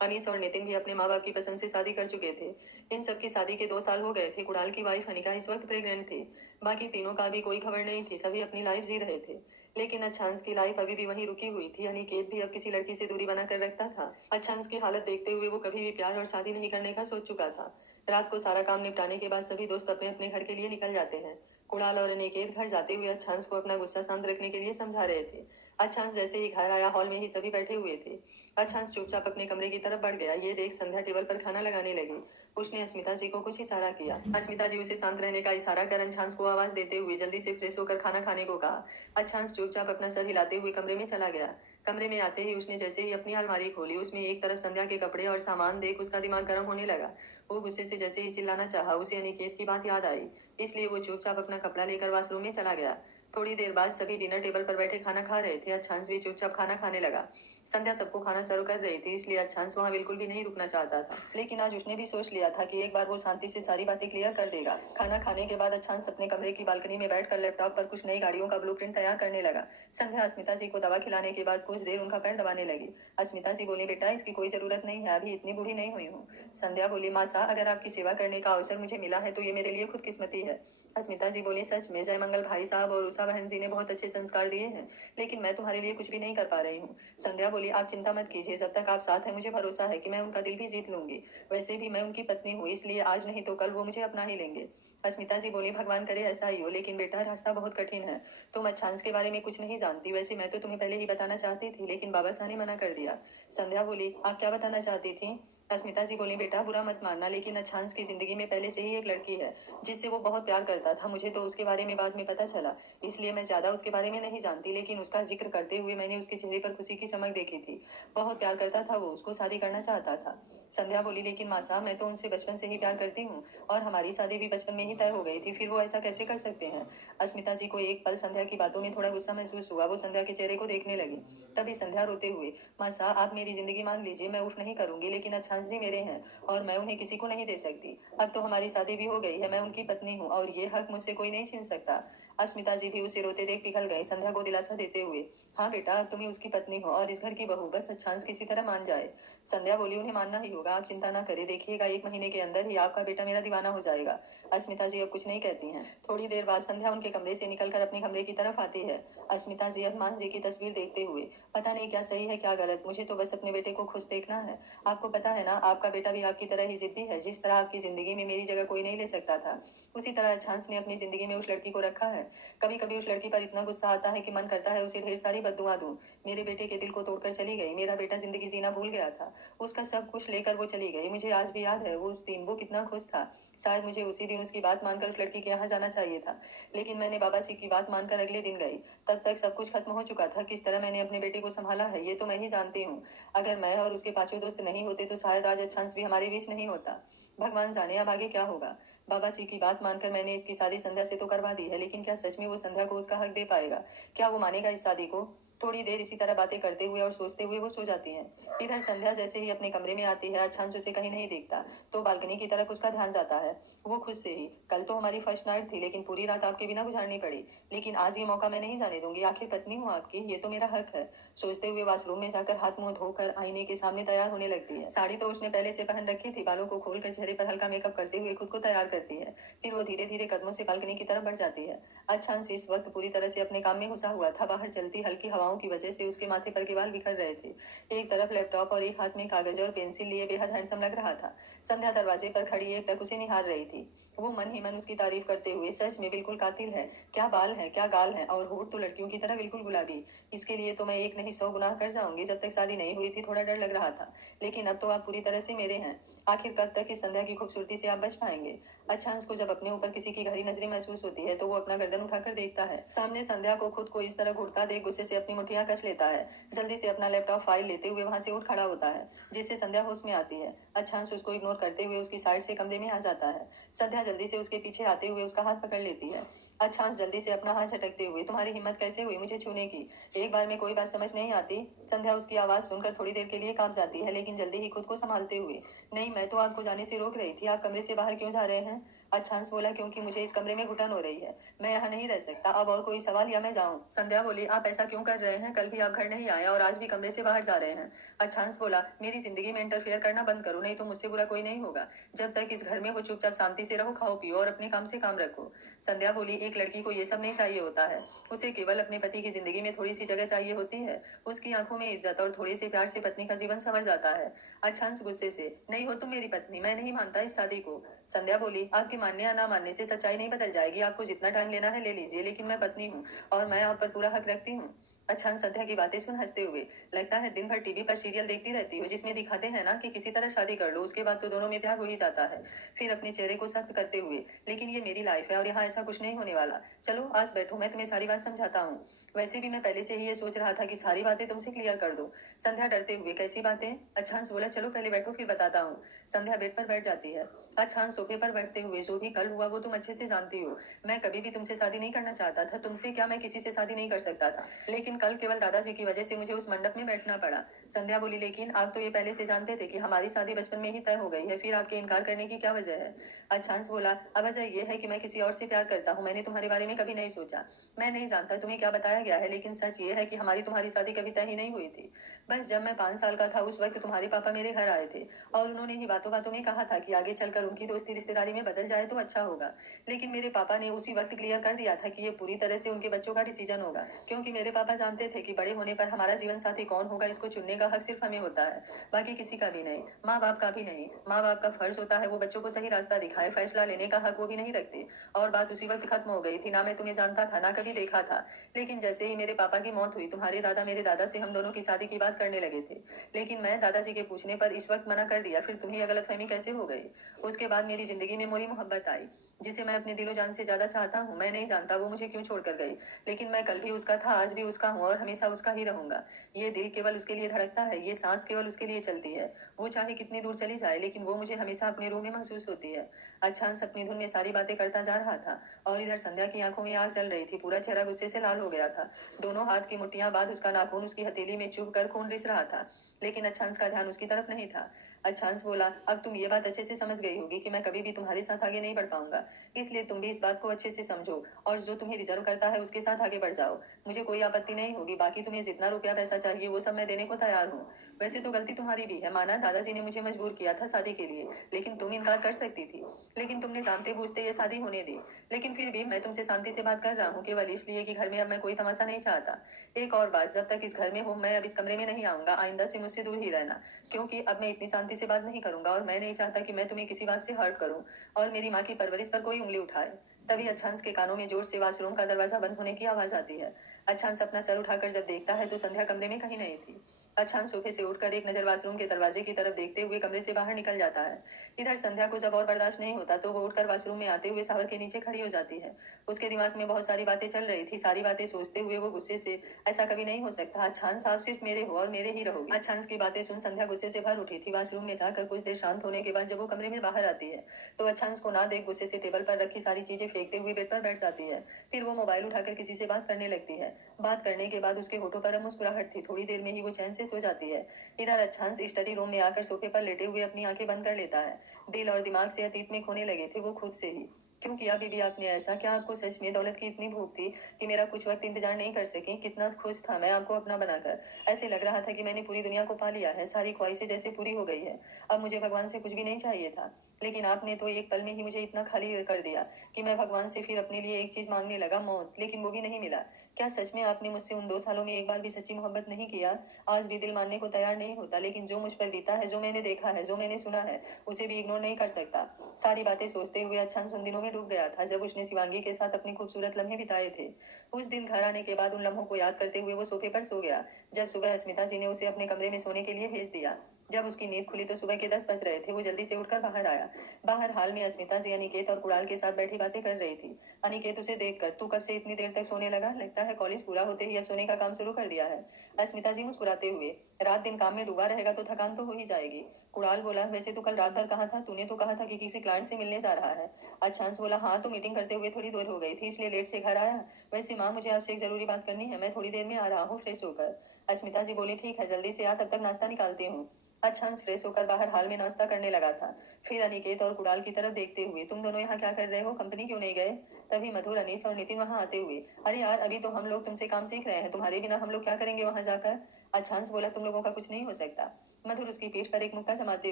अनीस और नितिन भी अपने माँ बाप की पसंद से शादी कर चुके थे। इन सब की शादी के 2 साल हो गए थे। कुणाल की वाइफ अनिका इस वक्त प्रेग्नेंट थी। बाकी तीनों का भी कोई खबर नहीं थी, सभी अपनी लाइफ जी रहे थे। लेकिन अच्छांश की लाइफ अभी भी वहीं रुकी हुई थी। अनिकेत भी अब किसी लड़की से दूरी बनाकर रखता था। अच्छांश की हालत देखते हुए वो कभी भी प्यार और शादी नहीं करने का सोच चुका था। रात को सारा काम निपटाने के बाद सभी दोस्त अपने अपने घर के लिए निकल जाते हैं। कुणाल और अनिकेत घर जाते हुए अच्छांश को अपना गुस्सा शांत रखने के लिए समझा रहे थे। अच्छांश जैसे ही घर आया, हॉल में ही सभी बैठे हुए थे। अच्छांश चुपचाप अपने कमरे की तरफ बढ़ गया। ये देख संध्या टेबल पर खाना लगाने लगी। उसने अस्मिता जी को कुछ इशारा किया। अस्मिता जी उसे शांत रहने का इशारा कर अच्छांश को आवाज देते हुए जल्दी से फ्रेश होकर खाना खाने को कहा। अच्छांश चुपचाप अपना सर हिलाते हुए कमरे में चला गया। कमरे में आते ही उसने जैसे ही अपनी अलमारी खोली, उसमें एक तरफ संध्या के कपड़े और सामान देख उसका दिमाग गर्म होने लगा। वो गुस्से से जैसे ही चिल्लाना चाहा, उसे अनिकेत की बात याद आई, इसलिए वो चुपचाप अपना कपड़ा लेकर वॉशरूम में चला गया। थोड़ी देर बाद सभी डिनर टेबल पर बैठे खाना खा रहे थे। अच्छांश भी चुपचाप खाना खाने लगा। संध्या सबको खाना सर्व कर रही थी, इसलिए अच्छांश वहां बिल्कुल भी नहीं रुकना चाहता था। लेकिन आज उसने भी सोच लिया था कि एक बार वो शांति से सारी बातें क्लियर कर देगा। खाना खाने के बाद अच्छांश अपने कमरे की बालकनी में बैठकर लैपटॉप पर कुछ नई गाड़ियों का ब्लूप्रिंट तैयार करने लगा। संध्या अस्मिता जी को दवा खिलाने के बाद कुछ देर उनका पैर दबाने लगी। अस्मिता जी बोली, बेटा इसकी कोई जरूरत नहीं है, अभी इतनी बूढ़ी नहीं हुई हूँ। संध्या बोली, मासा अगर आपकी सेवा करने का अवसर मुझे मिला है तो ये मेरे लिए खुदकिस्मती है। अस्मिता जी बोली, सच में जयमंगल भाई साहब और उषा बहन जी ने बहुत अच्छे संस्कार दिए हैं, लेकिन मैं तुम्हारे लिए कुछ भी नहीं कर पा रही हूँ। संध्या बोली, आप चिंता मत कीजिए, जब तक आप साथ हैं मुझे भरोसा है कि मैं उनका दिल भी जीत लूंगी। वैसे भी मैं उनकी पत्नी हूँ, इसलिए आज नहीं तो कल वो मुझे अपना ही लेंगे। अस्मिता जी बोली, भगवान करे ऐसा ही हो, लेकिन बेटा रास्ता बहुत कठिन है। तुम अच्छांश के बारे में कुछ नहीं जानती। वैसे मैं तो तुम्हें पहले ही बताना चाहती थी, लेकिन बाबा साहब ने मना कर दिया। संध्या बोली, आप क्या बताना चाहती थी? अस्मिता जी बोली, बेटा बुरा मत मानना, लेकिन अच्छांश की जिंदगी में पहले से ही एक लड़की है जिससे वो बहुत प्यार करता था। मुझे तो उसके बारे में बाद में पता चला, इसलिए मैं ज्यादा उसके बारे में नहीं जानती, लेकिन उसका जिक्र करते हुए मैंने उसके चेहरे पर खुशी की चमक देखी थी। बहुत प्यार करता था वो, उसको शादी करना चाहता था। संध्या बोली, लेकिन माँ साहब, मैं तो उनसे बचपन से ही प्यार करती हूँ और हमारी शादी भी बचपन में ही तय हो गई थी, फिर वो ऐसा कैसे कर सकते हैं। अस्मिता जी को एक पल संध्या की बातों में थोड़ा गुस्सा महसूस हुआ। वो संध्या के चेहरे को देखने लगी। तभी संध्या रोते हुए, माँ साहब, आप मेरी जिंदगी मान लीजिए, मैं उफ नहीं करूंगी, लेकिन अच्छांश जी मेरे हैं और मैं उन्हें किसी को नहीं दे सकती। अब तो हमारी शादी भी हो गई है, मैं उनकी पत्नी हूँ और ये हक मुझसे कोई नहीं छीन सकता। अस्मिता जी भी उसे रोते देख पिघल गई, संध्या को दिलासा देते हुए, हाँ बेटा, अब तुम ही उसकी पत्नी हो और इस घर की बहू, बस अच्छांश किसी तरह मान जाए। संध्या बोली, उन्हें मानना ही होगा, आप चिंता ना करें, देखिएगा 1 महीने के अंदर ही आपका बेटा मेरा दीवाना हो जाएगा। अस्मिता जी अब कुछ नहीं कहती हैं। थोड़ी देर बाद संध्या उनके कमरे से निकलकर अपने कमरे की तरफ आती है। अस्मिता जी हनुमान जी की तस्वीर देखते हुए, पता नहीं क्या सही है क्या गलत, मुझे तो बस अपने बेटे को खुश देखना है। आपको पता है ना, आपका बेटा भी आपकी तरह ही जिद्दी है। जिस तरह आपकी जिंदगी में मेरी जगह कोई नहीं ले सकता था, उसी तरह अच्छांश ने अपनी जिंदगी में उस लड़की को रखा है। कभी कभी उस लड़की पर इतना गुस्सा आता है कि मन करता है उसे ढेर सारी बद्दुआ दूं। मेरे बेटे के दिल को तोड़कर चली गई। मेरा बेटा जिंदगी जीना भूल गया था, उसका सब कुछ लेकर वो चली गई। मुझे आज भी याद है वो उस दिन वो कितना खुश था। शायद मुझे उसी दिन उसकी बात मानकर उस लड़की के यहाँ जाना चाहिए था, लेकिन मैंने बाबा जी की बात मानकर अगले दिन गई। तब तक सब कुछ खत्म हो चुका था। किस तरह मैंने अपने बेटे को संभाला है ये तो मैं ही जानती हूँ। अगर मैं और उसके पांचों दोस्त नहीं होते तो शायद आज अच्छांश भी हमारे बीच नहीं होता। भगवान जाने अब आगे क्या होगा। बाबा जी की बात मानकर मैंने इसकी शादी संध्या से तो करवा दी है, लेकिन क्या सच में वो संध्या को उसका हक दे पाएगा? क्या वो मानेगा इस शादी को? थोड़ी देर इसी तरह बातें करते हुए और सोचते हुए वो सो जाती हैं। इधर संध्या जैसे ही अपने कमरे में आती है, अच्छांश उसे कहीं नहीं देखता, तो बालकनी की तरफ उसका ध्यान जाता है। वो खुद से ही, कल तो हमारी फर्स्ट नाइट थी, लेकिन पूरी रात आपके बिना गुजारनी पड़ी, लेकिन आज ये मौका मैं नहीं जाने दूंगी। आखिर पत्नी हूँ आपकी, ये तो मेरा हक है। सोचते हुए वॉशरूम में जाकर हाथ मुंह धोकर आईने के सामने तैयार होने लगती है। साड़ी तो उसने पहले से पहन रखी थी। बालों को खोलकर चेहरे पर हल्का मेकअप करते हुए खुद को तैयार करती है। फिर वो धीरे धीरे कदमों से बालकनी की तरफ बढ़ जाती है। अच्छांश इस वक्त पूरी तरह से अपने काम में घुसा हुआ था। बाहर चलती हल्की हवाओं की वजह से उसके माथे पर के बाल बिखर रहे थे। एक तरफ लैपटॉप और एक हाथ में कागज और पेंसिल लिए बेहद हैंडसम लग रहा था। संध्या दरवाजे पर खड़ी एक टक उसे निहार रही थी। वो मन ही मन उसकी तारीफ करते हुए, सच में बिल्कुल कातिल है, क्या बाल है, क्या गाल है, और होठ तो लड़कियों की तरह बिल्कुल गुलाबी। इसके लिए तो मैं एक नहीं 100 गुनाह कर जाऊंगी। जब तक शादी नहीं हुई थी थोड़ा डर लग रहा था, लेकिन अब तो आप पूरी तरह से मेरे हैं। आखिर कब तक इस संध्या की खूबसूरती से आप बच पाएंगे? अच्छांश को जब अपने ऊपर किसी की गहरी नजरें महसूस होती है तो वो अपना गर्दन उठाकर देखता है। सामने संध्या को खुद को इस तरह घुटता देख गुस्से से अपनी मुठ्ठियां कस लेता है। जल्दी से अपना लैपटॉप फाइल लेते हुए वहां से उठ खड़ा होता है, जिससे संध्या होश में आती है। अच्छांश उसको इग्नोर करते हुए उसकी साइड से कमरे में आ जाता है। संध्या जल्दी से उसके पीछे आते हुए उसका हाथ पकड़ लेती है। अच्छांश जल्दी से अपना हाथ झटकते हुए, तुम्हारी हिम्मत कैसे हुई मुझे छूने की? एक बार में कोई बात समझ नहीं आती। संध्या उसकी आवाज सुनकर थोड़ी देर के लिए कांप जाती है, लेकिन जल्दी ही खुद को संभालते हुए, नहीं, मैं तो आपको जाने से रोक रही थी। आप कमरे से बाहर क्यों जा रहे हैं? अच्छांश बोला, क्योंकि मुझे इस कमरे में घुटन हो रही है, मैं यहाँ नहीं रह सकता। अब और कोई सवाल या मैं जाऊँ? संध्या बोली, आप ऐसा क्यों कर रहे हैं? कल भी आप घर नहीं आए और आज भी कमरे से बाहर जा रहे हैं। अच्छांश बोला, मेरी जिंदगी में इंटरफेयर करना बंद करो, नहीं तो मुझसे बुरा कोई नहीं होगा। जब तक इस घर में हो चुपचाप शांति से रहो, खाओ पियो और अपने काम से काम रखो। संध्या बोली, एक लड़की को ये सब नहीं चाहिए होता है, उसे केवल अपने पति की जिंदगी में थोड़ी सी जगह चाहिए होती है। उसकी आंखों में इज्जत और थोड़े से प्यार से पत्नी का जीवन समझ जाता है। अच्छांश गुस्से से, नहीं हो तुम मेरी पत्नी, मैं नहीं मानता इस शादी को। संध्या बोली, आपके मानने या ना मानने से सच्चाई नहीं बदल जाएगी। आपको जितना टाइम लेना है ले लीजिए, लेकिन मैं पत्नी हूँ और मैं आप पर पूरा हक रखती हूँ। अच्छांश संध्या की बातें सुन हंसते हुए, लगता है दिन भर टीवी पर सीरियल देखती रहती हो जिसमें दिखाते हैं ना कि किसी तरह शादी कर लो, उसके बाद तो दोनों में प्यार हो ही जाता है। फिर अपने चेहरे को सख्त करते हुए, लेकिन ये मेरी लाइफ है और यहाँ ऐसा कुछ नहीं होने वाला। चलो आज बैठो, मैं तुम्हें सारी बात समझाता हूँ। वैसे भी मैं पहले से ही ये सोच रहा था कि सारी बातें तुमसे क्लियर कर दूं। संध्या डरते हुए, कैसी बातें? अच्छांश बोला, चलो पहले बैठो फिर बताता हूँ। संध्या बेड पर बैठ जाती है। अच्छांश सोफे पर बैठते हुए, जो भी कल हुआ वो तुम अच्छे से जानती हो। मैं कभी भी तुमसे शादी नहीं करना चाहता था। तुमसे क्या, मैं किसी से शादी नहीं कर सकता था, लेकिन कल केवल दादाजी की वजह से मुझे उस मंडप में बैठना पड़ा। संध्या बोली, लेकिन आप तो ये पहले से जानते थे कि हमारी शादी बचपन में ही तय हो गई है, फिर आपके इनकार करने की क्या वजह है? अच्छांश बोला, अब वजह यह है कि मैं किसी और से प्यार करता हूँ। मैंने तुम्हारे बारे में कभी नहीं सोचा। मैं नहीं जानता तुम्हें क्या बताया गया है, लेकिन सच ये है कि हमारी तुम्हारी शादी कभी तय ही नहीं हुई थी। बस जब मैं 5 साल का था उस वक्त तुम्हारे पापा मेरे घर आए थे और उन्होंने ही बातों बातों में कहा था कि आगे चलकर उनकी दोस्ती रिश्तेदारी में बदल जाए तो अच्छा होगा। लेकिन मेरे पापा ने उसी वक्त क्लियर कर दिया था कि ये पूरी तरह से उनके बच्चों का डिसीजन होगा, क्योंकि मेरे पापा जानते थे कि बड़े होने पर हमारा जीवन साथी कौन होगा इसको चुनने का हक सिर्फ हमें होता है, बाकी किसी का भी नहीं, माँ बाप का भी नहीं। माँ बाप का फर्ज होता है वो बच्चों को सही रास्ता दिखाए, फैसला लेने का हक वो भी नहीं रखते। और बात उसी वक्त खत्म हो गई थी। ना मैं तुम्हें जानता था ना कभी देखा था, लेकिन जैसे ही मेरे पापा की मौत हुई तुम्हारे दादा मेरे दादा से हम दोनों की शादी की बात बात करने लगे थे, लेकिन मैं दादाजी के पूछने पर इस वक्त मना कर दिया। फिर तुम्हें यह गलतफहमी कैसे हो गई? उसके बाद मेरी जिंदगी में मोरी मोहब्बत आई, जिसे मैं अपने दिलो जान से ज्यादा चाहता हूँ। मैं नहीं जानता वो मुझे क्यों छोड़कर गई, लेकिन मैं कल भी उसका था, आज भी उसका हूँ और हमेशा उसका ही रहूंगा। ये दिल केवल उसके लिए धड़कता है, ये सांस केवल उसके लिए चलती है। वो चाहे कितनी दूर चली जाए, लेकिन वो मुझे हमेशा अपने रूह में महसूस होती है। अच्छांश अपनी धुन में सारी बातें करता जा रहा था और इधर संध्या की आंखों में आग जल रही थी। पूरा चेहरा गुस्से से लाल हो गया था। दोनों हाथ की मुट्ठियां बांध उसका नाखून उसकी हथेली में चुभ कर खून रिस रहा था, लेकिन अच्छांश का ध्यान उसकी तरफ नहीं था। अच्छांश बोला, अब तुम ये बात अच्छे से समझ गई होगी कि मैं कभी भी तुम्हारे साथ आगे नहीं बढ़ पाऊंगा, इसलिए तुम भी इस बात को अच्छे से समझो और जो तुम्हें रिजर्व करता है उसके साथ आगे बढ़ जाओ। मुझे कोई आपत्ति नहीं होगी, बाकी तुम्हें जितना रुपया पैसा चाहिए वो सब मैं देने को तैयार हूँ। वैसे तो गलती तुम्हारी भी है, माना दादाजी ने मुझे मजबूर किया था शादी के लिए, लेकिन तुम इनकार कर सकती थी, लेकिन तुमने जानते बूझते ये शादी होने दी। लेकिन फिर भी मैं तुमसे शांति से बात कर रहा हूँ, केवल इसलिए कि घर में अब मैं कोई तमाशा नहीं चाहता। एक और बात, जब तक इस घर में हूँ मैं अब इस कमरे में नहीं आऊंगा। आइंदा से मुझसे दूर ही रहना, क्योंकि अब मैं इतनी शांति से बात नहीं करूंगा और मैं नहीं चाहता कि मैं तुम्हें किसी बात से हर्ट करूं और मेरी माँ की परवरिश पर कोई उंगली उठाए। तभी अच्छांश के कानों में जोर से वॉशरूम का दरवाजा बंद होने की आवाज आती है। अच्छांश अपना सर उठाकर जब देखता है तो संध्या कमरे में कहीं नहीं थी। अच्छांश सोफे से उठकर एक नजर वॉशरूम के दरवाजे की तरफ देखते हुए कमरे से बाहर निकल जाता है। इधर संध्या को जब और बर्दाश्त नहीं होता तो वो उठकर वॉशरूम में आते हुए शावर के नीचे खड़ी हो जाती है। उसके दिमाग में बहुत सारी बातें चल रही थी। सारी बातें सोचते हुए वो गुस्से से, ऐसा कभी नहीं हो सकता, अच्छांश आप सिर्फ मेरे हो और मेरे ही रहोगे। अच्छांश की बातें सुन संध्या गुस्से से भर उठी थी। वॉशरूम में जाकर कुछ देर शांत होने के बाद जब वो कमरे में बाहर आती है तो अच्छांश को ना देख गुस्से से टेबल पर रखी सारी चीजें फेंकते हुए बेड पर बैठ जाती है। फिर वो मोबाइल उठाकर किसी से बात करने लगती है। बात करने के बाद उसके होठों पर मुस्कुराहट थी। थोड़ी देर में ही वो चैन से सो जाती है। इधर अच्छांश स्टडी रूम में आकर सोफे पर लेटे हुए अपनी आंखें बंद कर लेता है। दिल और दिमाग से अतीत में खोने लगे थे वो खुद से ही। क्यों किया बीबी आपने ऐसा? क्या आपको सच में दौलत की इतनी भूख थी कि मेरा कुछ वक्त इंतजार नहीं कर सकी? कितना खुश था मैं आपको अपना बनाकर। ऐसे लग रहा था कि मैंने पूरी दुनिया को पा लिया है, सारी ख्वाहिशें जैसे पूरी हो गई है। अब मुझे भगवान से कुछ भी नहीं चाहिए था, लेकिन आपने तो एक पल में ही मुझे इतना खाली कर दिया कि मैं भगवान से फिर अपने लिए एक चीज मांगने लगा, मौत, लेकिन वो भी नहीं मिला। क्या सच में आपने मुझसे उन 2 सालों में एक बार भी सच्ची मोहब्बत नहीं किया? आज भी दिल मानने को तैयार नहीं होता, लेकिन जो मुझ पर बीता है, जो मैंने देखा है, जो मैंने सुना है, उसे भी इग्नोर नहीं कर सकता। सारी बातें सोचते हुए अच्छांश उन दिनों में डूब गया था जब उसने शिवांगी के साथ अपने खूबसूरत लम्हे बिताए थे। उस दिन घर आने के बाद उन लम्हों को याद करते हुए वो सोफे पर सो गया। जब सुबह अस्मिता जी ने उसे अपने कमरे में सोने के लिए भेज दिया, जब उसकी नींद खुली तो सुबह के 10 बज रहे थे। वो जल्दी से उठकर बाहर आया। बाहर हाल में अस्मिता जी अनिकेत और कुणाल के साथ बैठी बातें कर रही थी। अनिकेत उसे देखकर, तू कब से इतनी देर तक सोने लगा? लगता है कॉलेज पूरा होते ही अब सोने का काम शुरू कर दिया है। अस्मिता जी मुस्कुराते हुए, रात दिन काम में डूबा रहेगा तो थकान तो हो ही जाएगी। कुणाल बोला, वैसे तो कल रात भर कहाँ था? तूने तो कहा था कि किसी क्लाइंट से मिलने जा रहा है। अच्छांश बोला, हाँ तो मीटिंग करते हुए थोड़ी देर हो गई थी इसलिए लेट से घर आया। वैसे माँ मुझे आपसे एक जरूरी बात करनी है, मैं थोड़ी देर में आ रहा हूँ फ्रेश होकर। अस्मिता जी बोली, ठीक है जल्दी से आ, तब तक नाश्ता निकालती हूँ। अच्छांश फ्रेश होकर बाहर हाल में नाश्ता करने लगा था। फिर अनिकेत और कुणाल की तरफ देखते हुए, तुम दोनों यहाँ क्या कर रहे हो? कंपनी क्यों नहीं गए? तभी मधुर, अनीस और नितिन वहां आते हुए, अरे यार अभी तो हम लोग तुमसे काम सीख रहे हैं, तुम्हारे बिना हम लोग क्या करेंगे वहां जाकर? अच्छांश बोला, तुम लोगों का कुछ नहीं हो सकता। मधुर उसकी पीठ पर एक मुक्का जमाते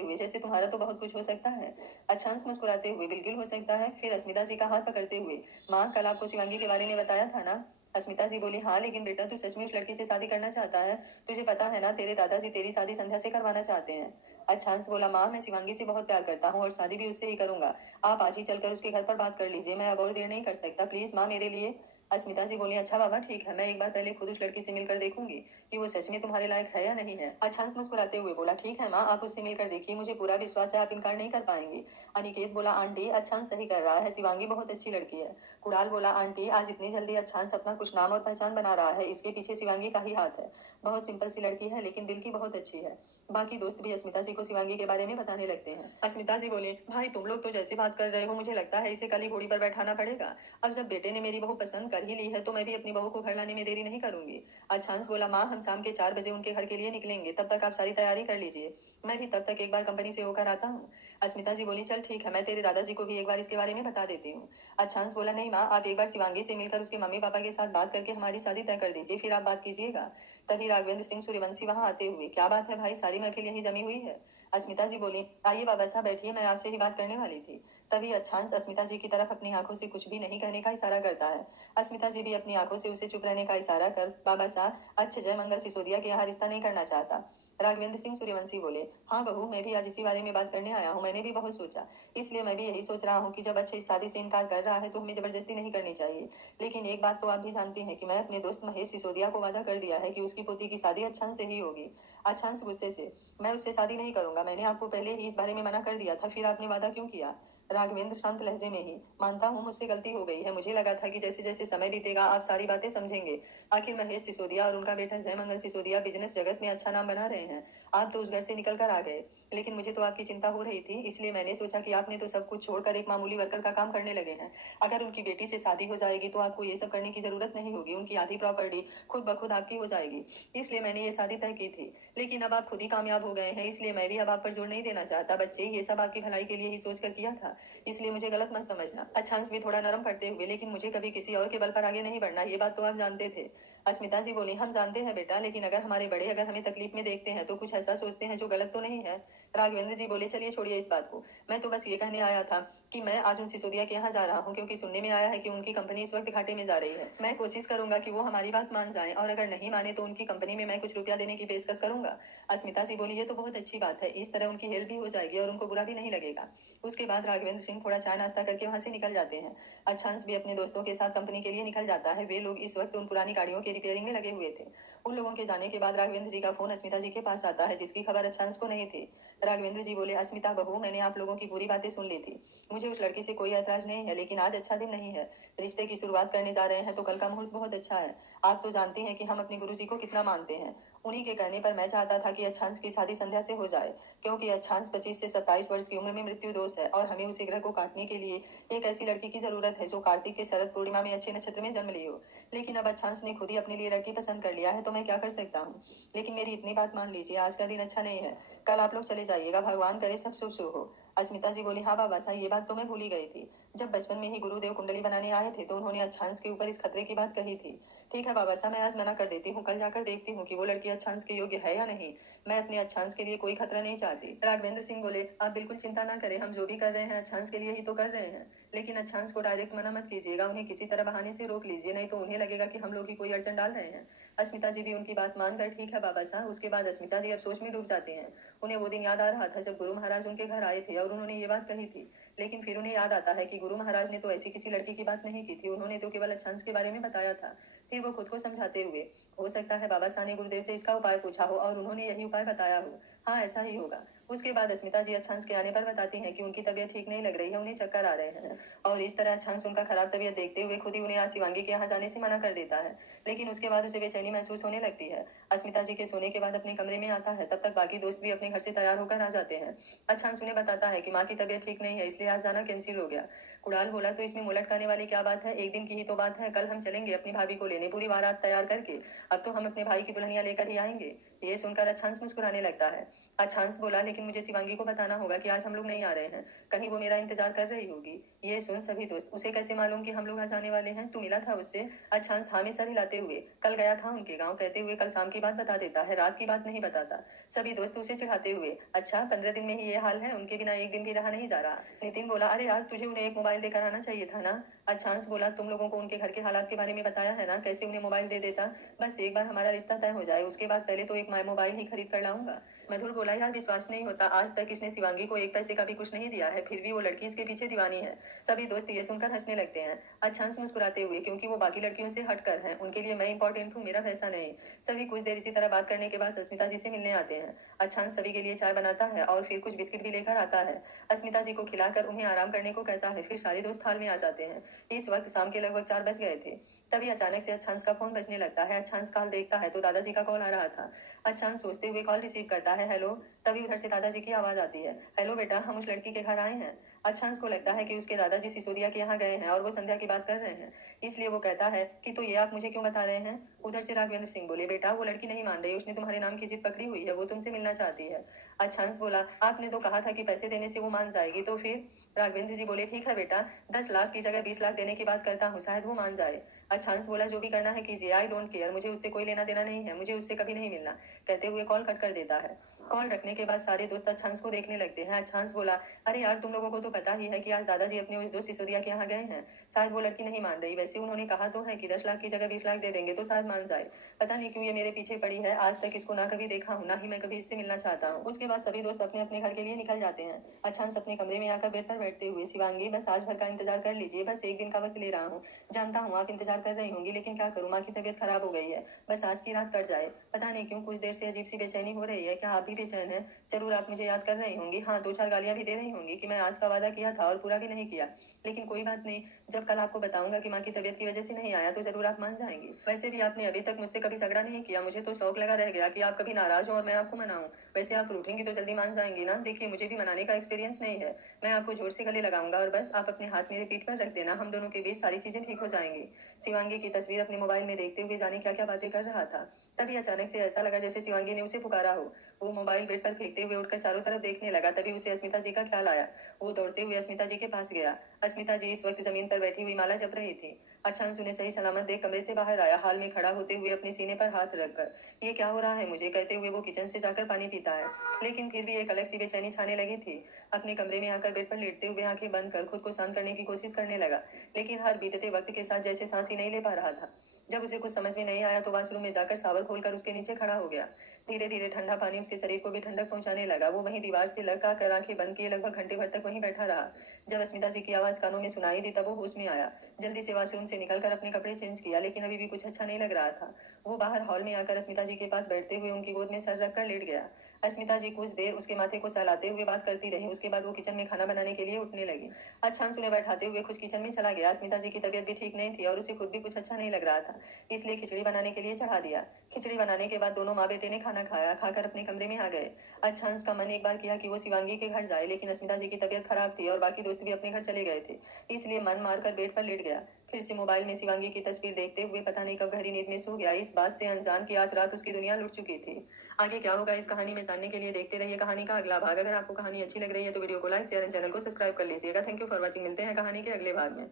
हुए, जैसे तुम्हारा तो बहुत कुछ हो सकता है। अच्छांश मुस्कुराते हुए, बिल्कुल हो सकता है। फिर अस्मिता जी का हाथ पकड़ते हुए, माँ कल आपको शिवांगी के बारे में बताया था ना? अस्मिता जी बोली, हाँ लेकिन बेटा तू सच में उस लड़की से शादी करना चाहता है? तुझे पता है ना तेरे दादाजी तेरी शादी संध्या से करवाना चाहते हैं। अच्छांश बोला, माँ मैं शिवांगी से बहुत प्यार करता हूँ और शादी भी उससे ही करूंगा। आप आज ही चलकर उसके घर पर बात कर लीजिए, मैं अब और देर नहीं कर सकता, प्लीज माँ मेरे लिए। अस्मिता जी बोली, अच्छा बाबा ठीक है, मैं एक बार पहले खुद उस लड़की से मिलकर देखूंगी कि वो सच में तुम्हारे लायक है या नहीं है। अच्छांश मुस्कुराते हुए बोला, ठीक है माँ, आप उससे मिलकर देखिए, मुझे पूरा विश्वास है आप इनकार नहीं कर पाएंगी। अनिकेत बोला, आंटी अच्छांश सही कर रहा है, शिवांगी बहुत अच्छी लड़की है। कुणाल बोला, आंटी आज इतनी जल्दी अच्छांश अपना कुछ नाम और पहचान बना रहा है, इसके पीछे शिवांगी का ही हाथ है। बहुत सिंपल सी लड़की है लेकिन दिल की बहुत अच्छी है। बाकी दोस्त भी अस्मिता जी को शिवांगी के बारे में बताने लगते हैं। अस्मिता जी बोले, भाई तुम लोग तो जैसे बात कर रहे हो मुझे लगता है इसे कल ही घोड़ी पर बैठाना पड़ेगा। अब जब बेटे ने मेरी बहू पसंद कर ही ली है तो मैं भी अपनी बहू को घर लाने में देरी नहीं करूंगी। अच्छांश बोला, माँ हम शाम के 4 बजे उनके घर के लिए निकलेंगे, तब तक आप सारी तैयारी कर लीजिए, मैं भी तब तक एक बार कंपनी से होकर आता हूँ। अस्मिता जी बोली, चल ठीक है, मैं तेरे दादाजी को भी एक बार इसके बारे में बता देती हूँ। अच्छांश बोला, नहीं माँ, आप एक बार शिवांगी से मिलकर उसके मम्मी पापा के साथ बात करके हमारी शादी तय कर दीजिए, फिर आप बात कीजिएगा। तभी राघवेंद्र सिंह सूर्यवंशी वहां आते हुए, क्या बात है भाई, सारी महफिल यही जमी हुई है? अस्मिता जी बोली, आइए बाबा साहब बैठिए, मैं आपसे ही बात करने वाली थी। तभी अच्छांश अस्मिता जी की तरफ अपनी आंखों से कुछ भी नहीं कहने का इशारा करता है। अस्मिता जी भी अपनी आंखों से उसे चुप रहने का इशारा कर, बाबा साहब अच्छे जय मंगल सिसोदिया के यहाँ रिश्ता नहीं करना चाहता। राघवेंद्र सिंह सूर्यवंशी बोले, हाँ बहू, मैं भी आज इसी बारे में बात करने आया हूँ, मैंने भी बहुत सोचा, इसलिए मैं भी यही सोच रहा हूँ कि जब अच्छे इस शादी से इनकार कर रहा है तो हमें जबरदस्ती नहीं करनी चाहिए। लेकिन एक बात तो आप भी जानती हैं कि मैं अपने दोस्त महेश सिसोदिया को वादा कर दिया है कि उसकी पोती की शादी अच्छांश से ही होगी। अच्छांश गुस्से से, मैं उससे शादी नहीं करूंगा, मैंने आपको पहले ही इस बारे में मना कर दिया था, फिर आपने वादा क्यों किया? राघवेंद्र शांत लहजे में ही, मानता हूँ मुझसे गलती हो गई है, मुझे लगा था कि जैसे जैसे समय बीतेगा आप सारी बातें समझेंगे। आखिर महेश सिसोदिया और उनका बेटा जयमंगल सिसोदिया बिजनेस जगत में अच्छा नाम बना रहे हैं, आप तो उस घर से निकल कर आ गए। लेकिन मुझे तो आपकी चिंता हो रही थी, इसलिए मैंने सोचा कि आपने तो सब कुछ छोड़कर एक मामूली वर्कर का काम करने लगे हैं। अगर उनकी बेटी से शादी हो जाएगी तो आपको ये सब करने की जरूरत नहीं होगी, उनकी आधी प्रॉपर्टी खुद ब खुद आपकी हो जाएगी। इसलिए मैंने ये शादी तय की थी। लेकिन अब आप खुद ही कामयाब हो गए हैं, इसलिए मैं भी अब आप पर जोर नहीं देना चाहता। बच्चे, ये सब आपकी भलाई के लिए ही सोच कर किया था, इसलिए मुझे गलत मत समझना। अच्छांश भी थोड़ा नरम पड़ते हुए, लेकिन मुझे कभी किसी और के बल पर आगे नहीं बढ़ना, ये बात तो आप जानते थे। अस्मिता जी बोली, हम जानते हैं बेटा, लेकिन अगर हमारे बड़े अगर हमें तकलीफ में देखते हैं तो कुछ ऐसा सोचते हैं जो गलत तो नहीं है। राघवेंद्र जी बोले, चलिए छोड़िए इस बात को, मैं तो बस ये कहने आया था कि मैं आज उन सिसोदिया के यहाँ जा रहा हूँ, क्योंकि सुनने में आया है कि उनकी कंपनी इस वक्त घाटे में जा रही है। मैं कोशिश करूंगा कि वो हमारी बात मान जाए, और अगर नहीं माने तो उनकी कंपनी में मैं कुछ रुपया देने की पेशकश करूंगा। अस्मिता जी बोली, ये तो बहुत अच्छी बात है, इस तरह उनकी हेल्प भी हो जाएगी और उनको बुरा भी नहीं लगेगा। उसके बाद राघवेंद्र सिंह थोड़ा चाय नाश्ता करके वहां से निकल जाते हैं। अच्छांश भी अपने दोस्तों के साथ कंपनी के लिए निकल जाता है। वे लोग इस वक्त उन पुरानी गाड़ियों के रिपेयरिंग में लगे हुए थे। उन लोगों के जाने के बाद राघवेंद्र जी का फोन अस्मिता जी के पास आता है, जिसकी खबर अच्छांश को नहीं थी। राघवेंद्र जी बोले, अस्मिता बहू, मैंने आप लोगों की पूरी बातें सुन ली थी, मुझे उस लड़की से कोई ऐतराज नहीं है, लेकिन आज अच्छा दिन नहीं है। रिश्ते की शुरुआत करने जा रहे हैं तो कल का मुहूर्त बहुत अच्छा है। आप तो जानती हैं कि हम अपने गुरु जी को कितना मानते हैं। उन्हीं के कहने पर मैं चाहता था कि अच्छांश की शादी संध्या से हो जाए, क्योंकि अच्छांश 25 से 27 वर्ष की उम्र में मृत्यु दोष है, और हमें उसी ग्रह को काटने के लिए एक ऐसी लड़की की जरूरत है जो कार्तिक के शरद पूर्णिमा में अच्छे नक्षत्र में जन्म ली हो। लेकिन अब अच्छांश ने खुद ही अपने लिए लड़की पसंद कर लिया है, तो मैं क्या कर सकता हूँ? लेकिन मेरी इतनी बात मान लीजिए, आज का दिन अच्छा नहीं है, कल आप लोग चले जाइएगा, भगवान करे सब शुभ शुभ हो। अस्मिता जी बोली, हाँ बाबा साहब, ये बात तो मैं भूल ही गई थी। जब बचपन में ही गुरुदेव कुंडली बनाने आए थे तो उन्होंने अच्छांश के ऊपर इस खतरे की बात कही थी। ठीक है बाबा साहब, मैं आज मना कर देती हूँ, कल जाकर देखती हूँ कि वो लड़की अच्छांश के योग्य है या नहीं। मैं अपने अच्छांश के लिए कोई खतरा नहीं चाहती। राघवेंद्र सिंह बोले, आप बिल्कुल चिंता ना करें, हम जो भी कर रहे हैं अच्छांश के लिए ही तो कर रहे हैं। लेकिन अच्छांश को डायरेक्ट मना मत कीजिएगा, उन्हें किसी तरह बहाने से रोक लीजिए, नहीं तो उन्हें लगेगा कि हम लोग ही कोई अड़चन डाल रहे हैं। अस्मिता जी भी उनकी बात मानकर, ठीक है बाबा साहब। उसके बाद अस्मिता जी अब सोच में डूब जाते हैं। उन्हें वो दिन याद आ रहा था जब गुरु महाराज उनके घर आए थे और उन्होंने ये बात कही थी। लेकिन फिर उन्हें याद आता है कि गुरु महाराज ने तो ऐसी किसी लड़की की बात नहीं की थी, उन्होंने तो केवल अच्छांश के बारे में बताया था। फिर वो खुद को समझाते हुए, हो सकता है बाबा साहब ने गुरुदेव से इसका उपाय पूछा हो और उन्होंने यही उपाय बताया हो। हाँ, ऐसा ही होगा। उसके बाद अस्मिता जी अच्छांश के आने पर बताती हैं कि उनकी तबीयत ठीक नहीं लग रही है, उन्हें चक्कर आ रहे हैं, और इस तरह अच्छांश उनका खराब तबीयत देखते हुए खुद ही उन्हें आज शिवांगी के यहाँ जाने से मना कर देता है। लेकिन उसके बाद उसे बेचैनी महसूस होने लगती है। अस्मिता जी के सोने के बाद अपने कमरे में आता है, तब तक बाकी दोस्त भी अपने घर से तैयार होकर आ जाते हैं। अच्छांश उन्हें बताता है कि माँ की तबीयत ठीक नहीं है, इसलिए आज जाना कैंसिल हो गया। कुणाल बोला, तो इसमें मुंह लटकाने वाली क्या बात है, एक दिन की ही तो बात है, कल हम चलेंगे अपनी भाभी को लेने, पूरी बारात तैयार करके। अब तो हम अपने भाई की दुल्हनिया लेकर ही आएंगे। ये सुनकर अच्छांश मुस्कुराने लगता है। अच्छांश बोला, लेकिन मुझे शिवांगी को बताना होगा कि आज हम लोग नहीं आ रहे हैं, कहीं वो मेरा इंतजार कर रही होगी। ये सुन सभी दोस्त, उसे कैसे मालूम कि हम लोग आज आने वाले हैं, तू मिला था उससे? अच्छांश हाँ में सर हिलाते हुए, कल गया था उनके गाँव, कहते हुए कल शाम की बात बता देता है, रात की बात नहीं बताता। सभी दोस्त उसे चिढ़ाते हुए, अच्छा 15 दिन में ही ये हाल है, उनके बिना एक दिन भी रहा नहीं जा रहा। नितिन बोला, अरे यार तुझे उन्हें एक मोबाइल देकर आना चाहिए था ना। अच्छांश बोला, तुम लोगों को उनके घर के हालात के बारे में बताया है ना, कैसे उन्हें मोबाइल दे देता। बस एक बार हमारा रिश्ता तय हो जाए, उसके बाद पहले तो एक मोबाइल ही खरीद कर लाऊंगा। मधुर बोला, यार विश्वास नहीं होता, आज तक इसने शिवांगी को एक पैसे का भी कुछ नहीं दिया है, फिर भी वो लड़की इसके पीछे दीवानी है। सभी दोस्त ये सुनकर हंसने लगते हैं। अच्छांश मुस्कुराते हुए, क्योंकि वो बाकी लड़कियों से हटकर है, उनके लिए मैं इंपॉर्टेंट हूँ, मेरा पैसा नहीं। सभी कुछ देर इसी तरह बात करने के बाद अस्मिता जी से मिलने आते हैं। अच्छांश सभी के लिए चाय बनाता है और फिर कुछ बिस्किट भी लेकर आता है। अस्मिता जी को खिलाकर उन्हें आराम करने को कहता है, फिर सारे दोस्त हाल में आ जाते हैं। इस वक्त शाम के लगभग 4 बज गए थे। तभी अचानक से अच्छांश का फोन बजने लगता है। अच्छांश कॉल देखता है तो दादाजी का कॉल आ रहा था। अच्छांश सोचते हुए कॉल रिसीव करता है, हेलो। तभी उधर से दादाजी की आवाज आती है, हेलो बेटा, हम उस लड़की के घर आए हैं। अच्छांश को लगता है कि उसके दादाजी सिसोदिया के यहाँ गए हैं और वो संध्या की बात कर रहे हैं, इसलिए वो कहता है कि तो ये आप मुझे क्यों बता रहे हैं? उधर से राघवेंद्र सिंह बोले, बेटा वो लड़की नहीं मान रही, उसने तुम्हारे नाम की जिद पकड़ी हुई है, वो तुमसे मिलना चाहती है। अच्छांश बोला, आपने तो कहा था कि पैसे देने से वो मान जाएगी, तो फिर? राघवेंद्र जी बोले, ठीक है बेटा, 10 लाख की जगह 20 लाख देने की बात करता हूँ, शायद वो मान जाए। अच्छांश बोला, जो भी करना है कीजिए, आई डोंट केयर, मुझे उससे कोई लेना देना नहीं है, मुझे उससे कभी नहीं मिलना, कहते हुए कॉल कट कर देता है। कॉल रखने के बाद सारे दोस्त अच्छांश को देखने लगते हैं। अच्छांश बोला, अरे यार तुम लोगों को तो पता ही है कि आज दादाजी अपने उस दोस्त सिसोदिया के यहाँ गए हैं। शायद वो लड़की नहीं मान रही। वैसे उन्होंने कहा तो है कि 10 लाख की जगह 20 लाख दे देंगे तो शायद मान जाए। पता नहीं क्यों ये मेरे पीछे पड़ी है। आज तक इसको ना कभी देखा हूँ, ना ही मैं कभी इससे मिलना चाहता हूँ। उसके बाद सभी दोस्त अपने अपने घर के लिए निकल जाते हैं। अच्छांश अपने कमरे में आकर बेड पर बैठते हुए, शिवांगी बस आज भर का इंतजार कर लीजिए, बस एक दिन का वक्त ले रहा हूँ। जानता हूँ आप इंतजार कर रही होंगी, लेकिन क्या करूँ, माँ की तबीयत खराब हो गई है। बस आज की रात कट जाए। पता नहीं क्यों कुछ देर से अजीब सी बेचैनी हो रही है। क्या आप भी बेचैन हैं? जरूर आप मुझे याद कर रही होंगी। हाँ, 2-4 गालियां भी दे रही होंगी कि मैं आज का वादा किया था और पूरा भी नहीं किया। लेकिन कोई बात नहीं, जब कल आपको बताऊंगा कि माँ की तबीयत की वजह से नहीं आया तो जरूर आप मान जाएंगी। वैसे भी आपने अभी तक मुझसे कभी झगड़ा नहीं किया। मुझे तो शौक लगा रह गया कि आप कभी नाराज हो और मैं आपको मनाऊं। वैसे आप रूठेंगी तो जल्दी मान जाएंगी ना। देखिए, मुझे भी मनाने का एक्सपीरियंस नहीं है। मैं आपको जोर से गले लगाऊंगा और बस आप अपने हाथ मेरे पीठ पर रख देना। हम दोनों के बीच सारी चीजें ठीक हो जाएंगी। शिवांगी की तस्वीर अपने मोबाइल में देखते हुए जाने क्या क्या बातें कर रहा था। तभी अचानक से ऐसा लगा जैसे शिवांगी ने उसे पुकारा हो। वो मोबाइल बेड पर फेंकते हुए उठकर चारों तरफ देखने लगा। तभी उसे अस्मिता जी का ख्याल आया। वो दौड़ते हुए अस्मिता जी के पास गया। अस्मिता जी इस वक्त जमीन पर बैठी हुई माला जप रही थी। अच्छांश उन्हें सही सलामत देख कमरे से बाहर आया, हाल में खड़ा होते हुए अपने सीने पर हाथ रखकर। ये क्या हो रहा है मुझे, कहते हुए वो किचन से जाकर पानी पीता है। लेकिन फिर भी एक अलग सी बेचैनी छाने लगी थी। अपने कमरे में आकर बेड पर लेटते हुए आंखें बंद कर खुद को शांत करने की कोशिश करने लगा। लेकिन हर बीतते वक्त के साथ जैसे सांस ही नहीं ले पा रहा था। जब उसे कुछ समझ में नहीं आया तो वॉशरूम में जाकर शावर खोलकर उसके नीचे खड़ा हो गया। धीरे धीरे ठंडा पानी उसके शरीर को भी ठंडक पहुंचाने लगा। वो वहीं दीवार से लग कर आंखें बंद किए लगभग घंटे भर तक वहीं बैठा रहा। जब अस्मिता जी की आवाज कानों में सुनाई दी तब वो होश में आया। जल्दी से वॉशरूम से निकलकर अपने कपड़े चेंज किया, लेकिन अभी भी कुछ अच्छा नहीं लग रहा था। वो बाहर हॉल में आकर अस्मिता जी के पास बैठते हुए उनकी गोद में सर रखकर लेट गया। अस्मिता जी कुछ देर उसके माथे को सहलाते हुए बात करती रही। उसके बाद वो किचन में खाना बनाने के लिए उठने लगी। अच्छांश उन्हें बैठाते हुए खुद किचन में चला गया। अस्मिता जी की तबीयत भी ठीक नहीं थी और उसे खुद भी कुछ अच्छा नहीं लग रहा था, इसलिए खिचड़ी बनाने के लिए चढ़ा दिया। खिचड़ी बनाने के बाद दोनों माँ बेटे ने खाना खाया, खाकर अपने कमरे में आ गए। अच्छांश का मन एक बार किया कि वो शिवांगी के घर जाए, लेकिन अस्मिता जी की तबीयत खराब थी और बाकी दोस्त भी अपने घर चले गए थे, इसलिए मन मारकर बेड पर लेट गया। फिर से मोबाइल में शिवांगी की तस्वीर देखते हुए पता नहीं कब गहरी नींद में सो गया, इस बात से अनजान कि आज रात उसकी दुनिया लुट चुकी थी। आगे क्या होगा इस कहानी में जानने के लिए देखते रहिए कहानी का अगला भाग। अगर आपको कहानी अच्छी लग रही है तो वीडियो को लाइक शेयर एंड चैनल को सब्सक्राइब कर लीजिएगा। Thank you for watching. मिलते हैं कहानी के अगले भाग में।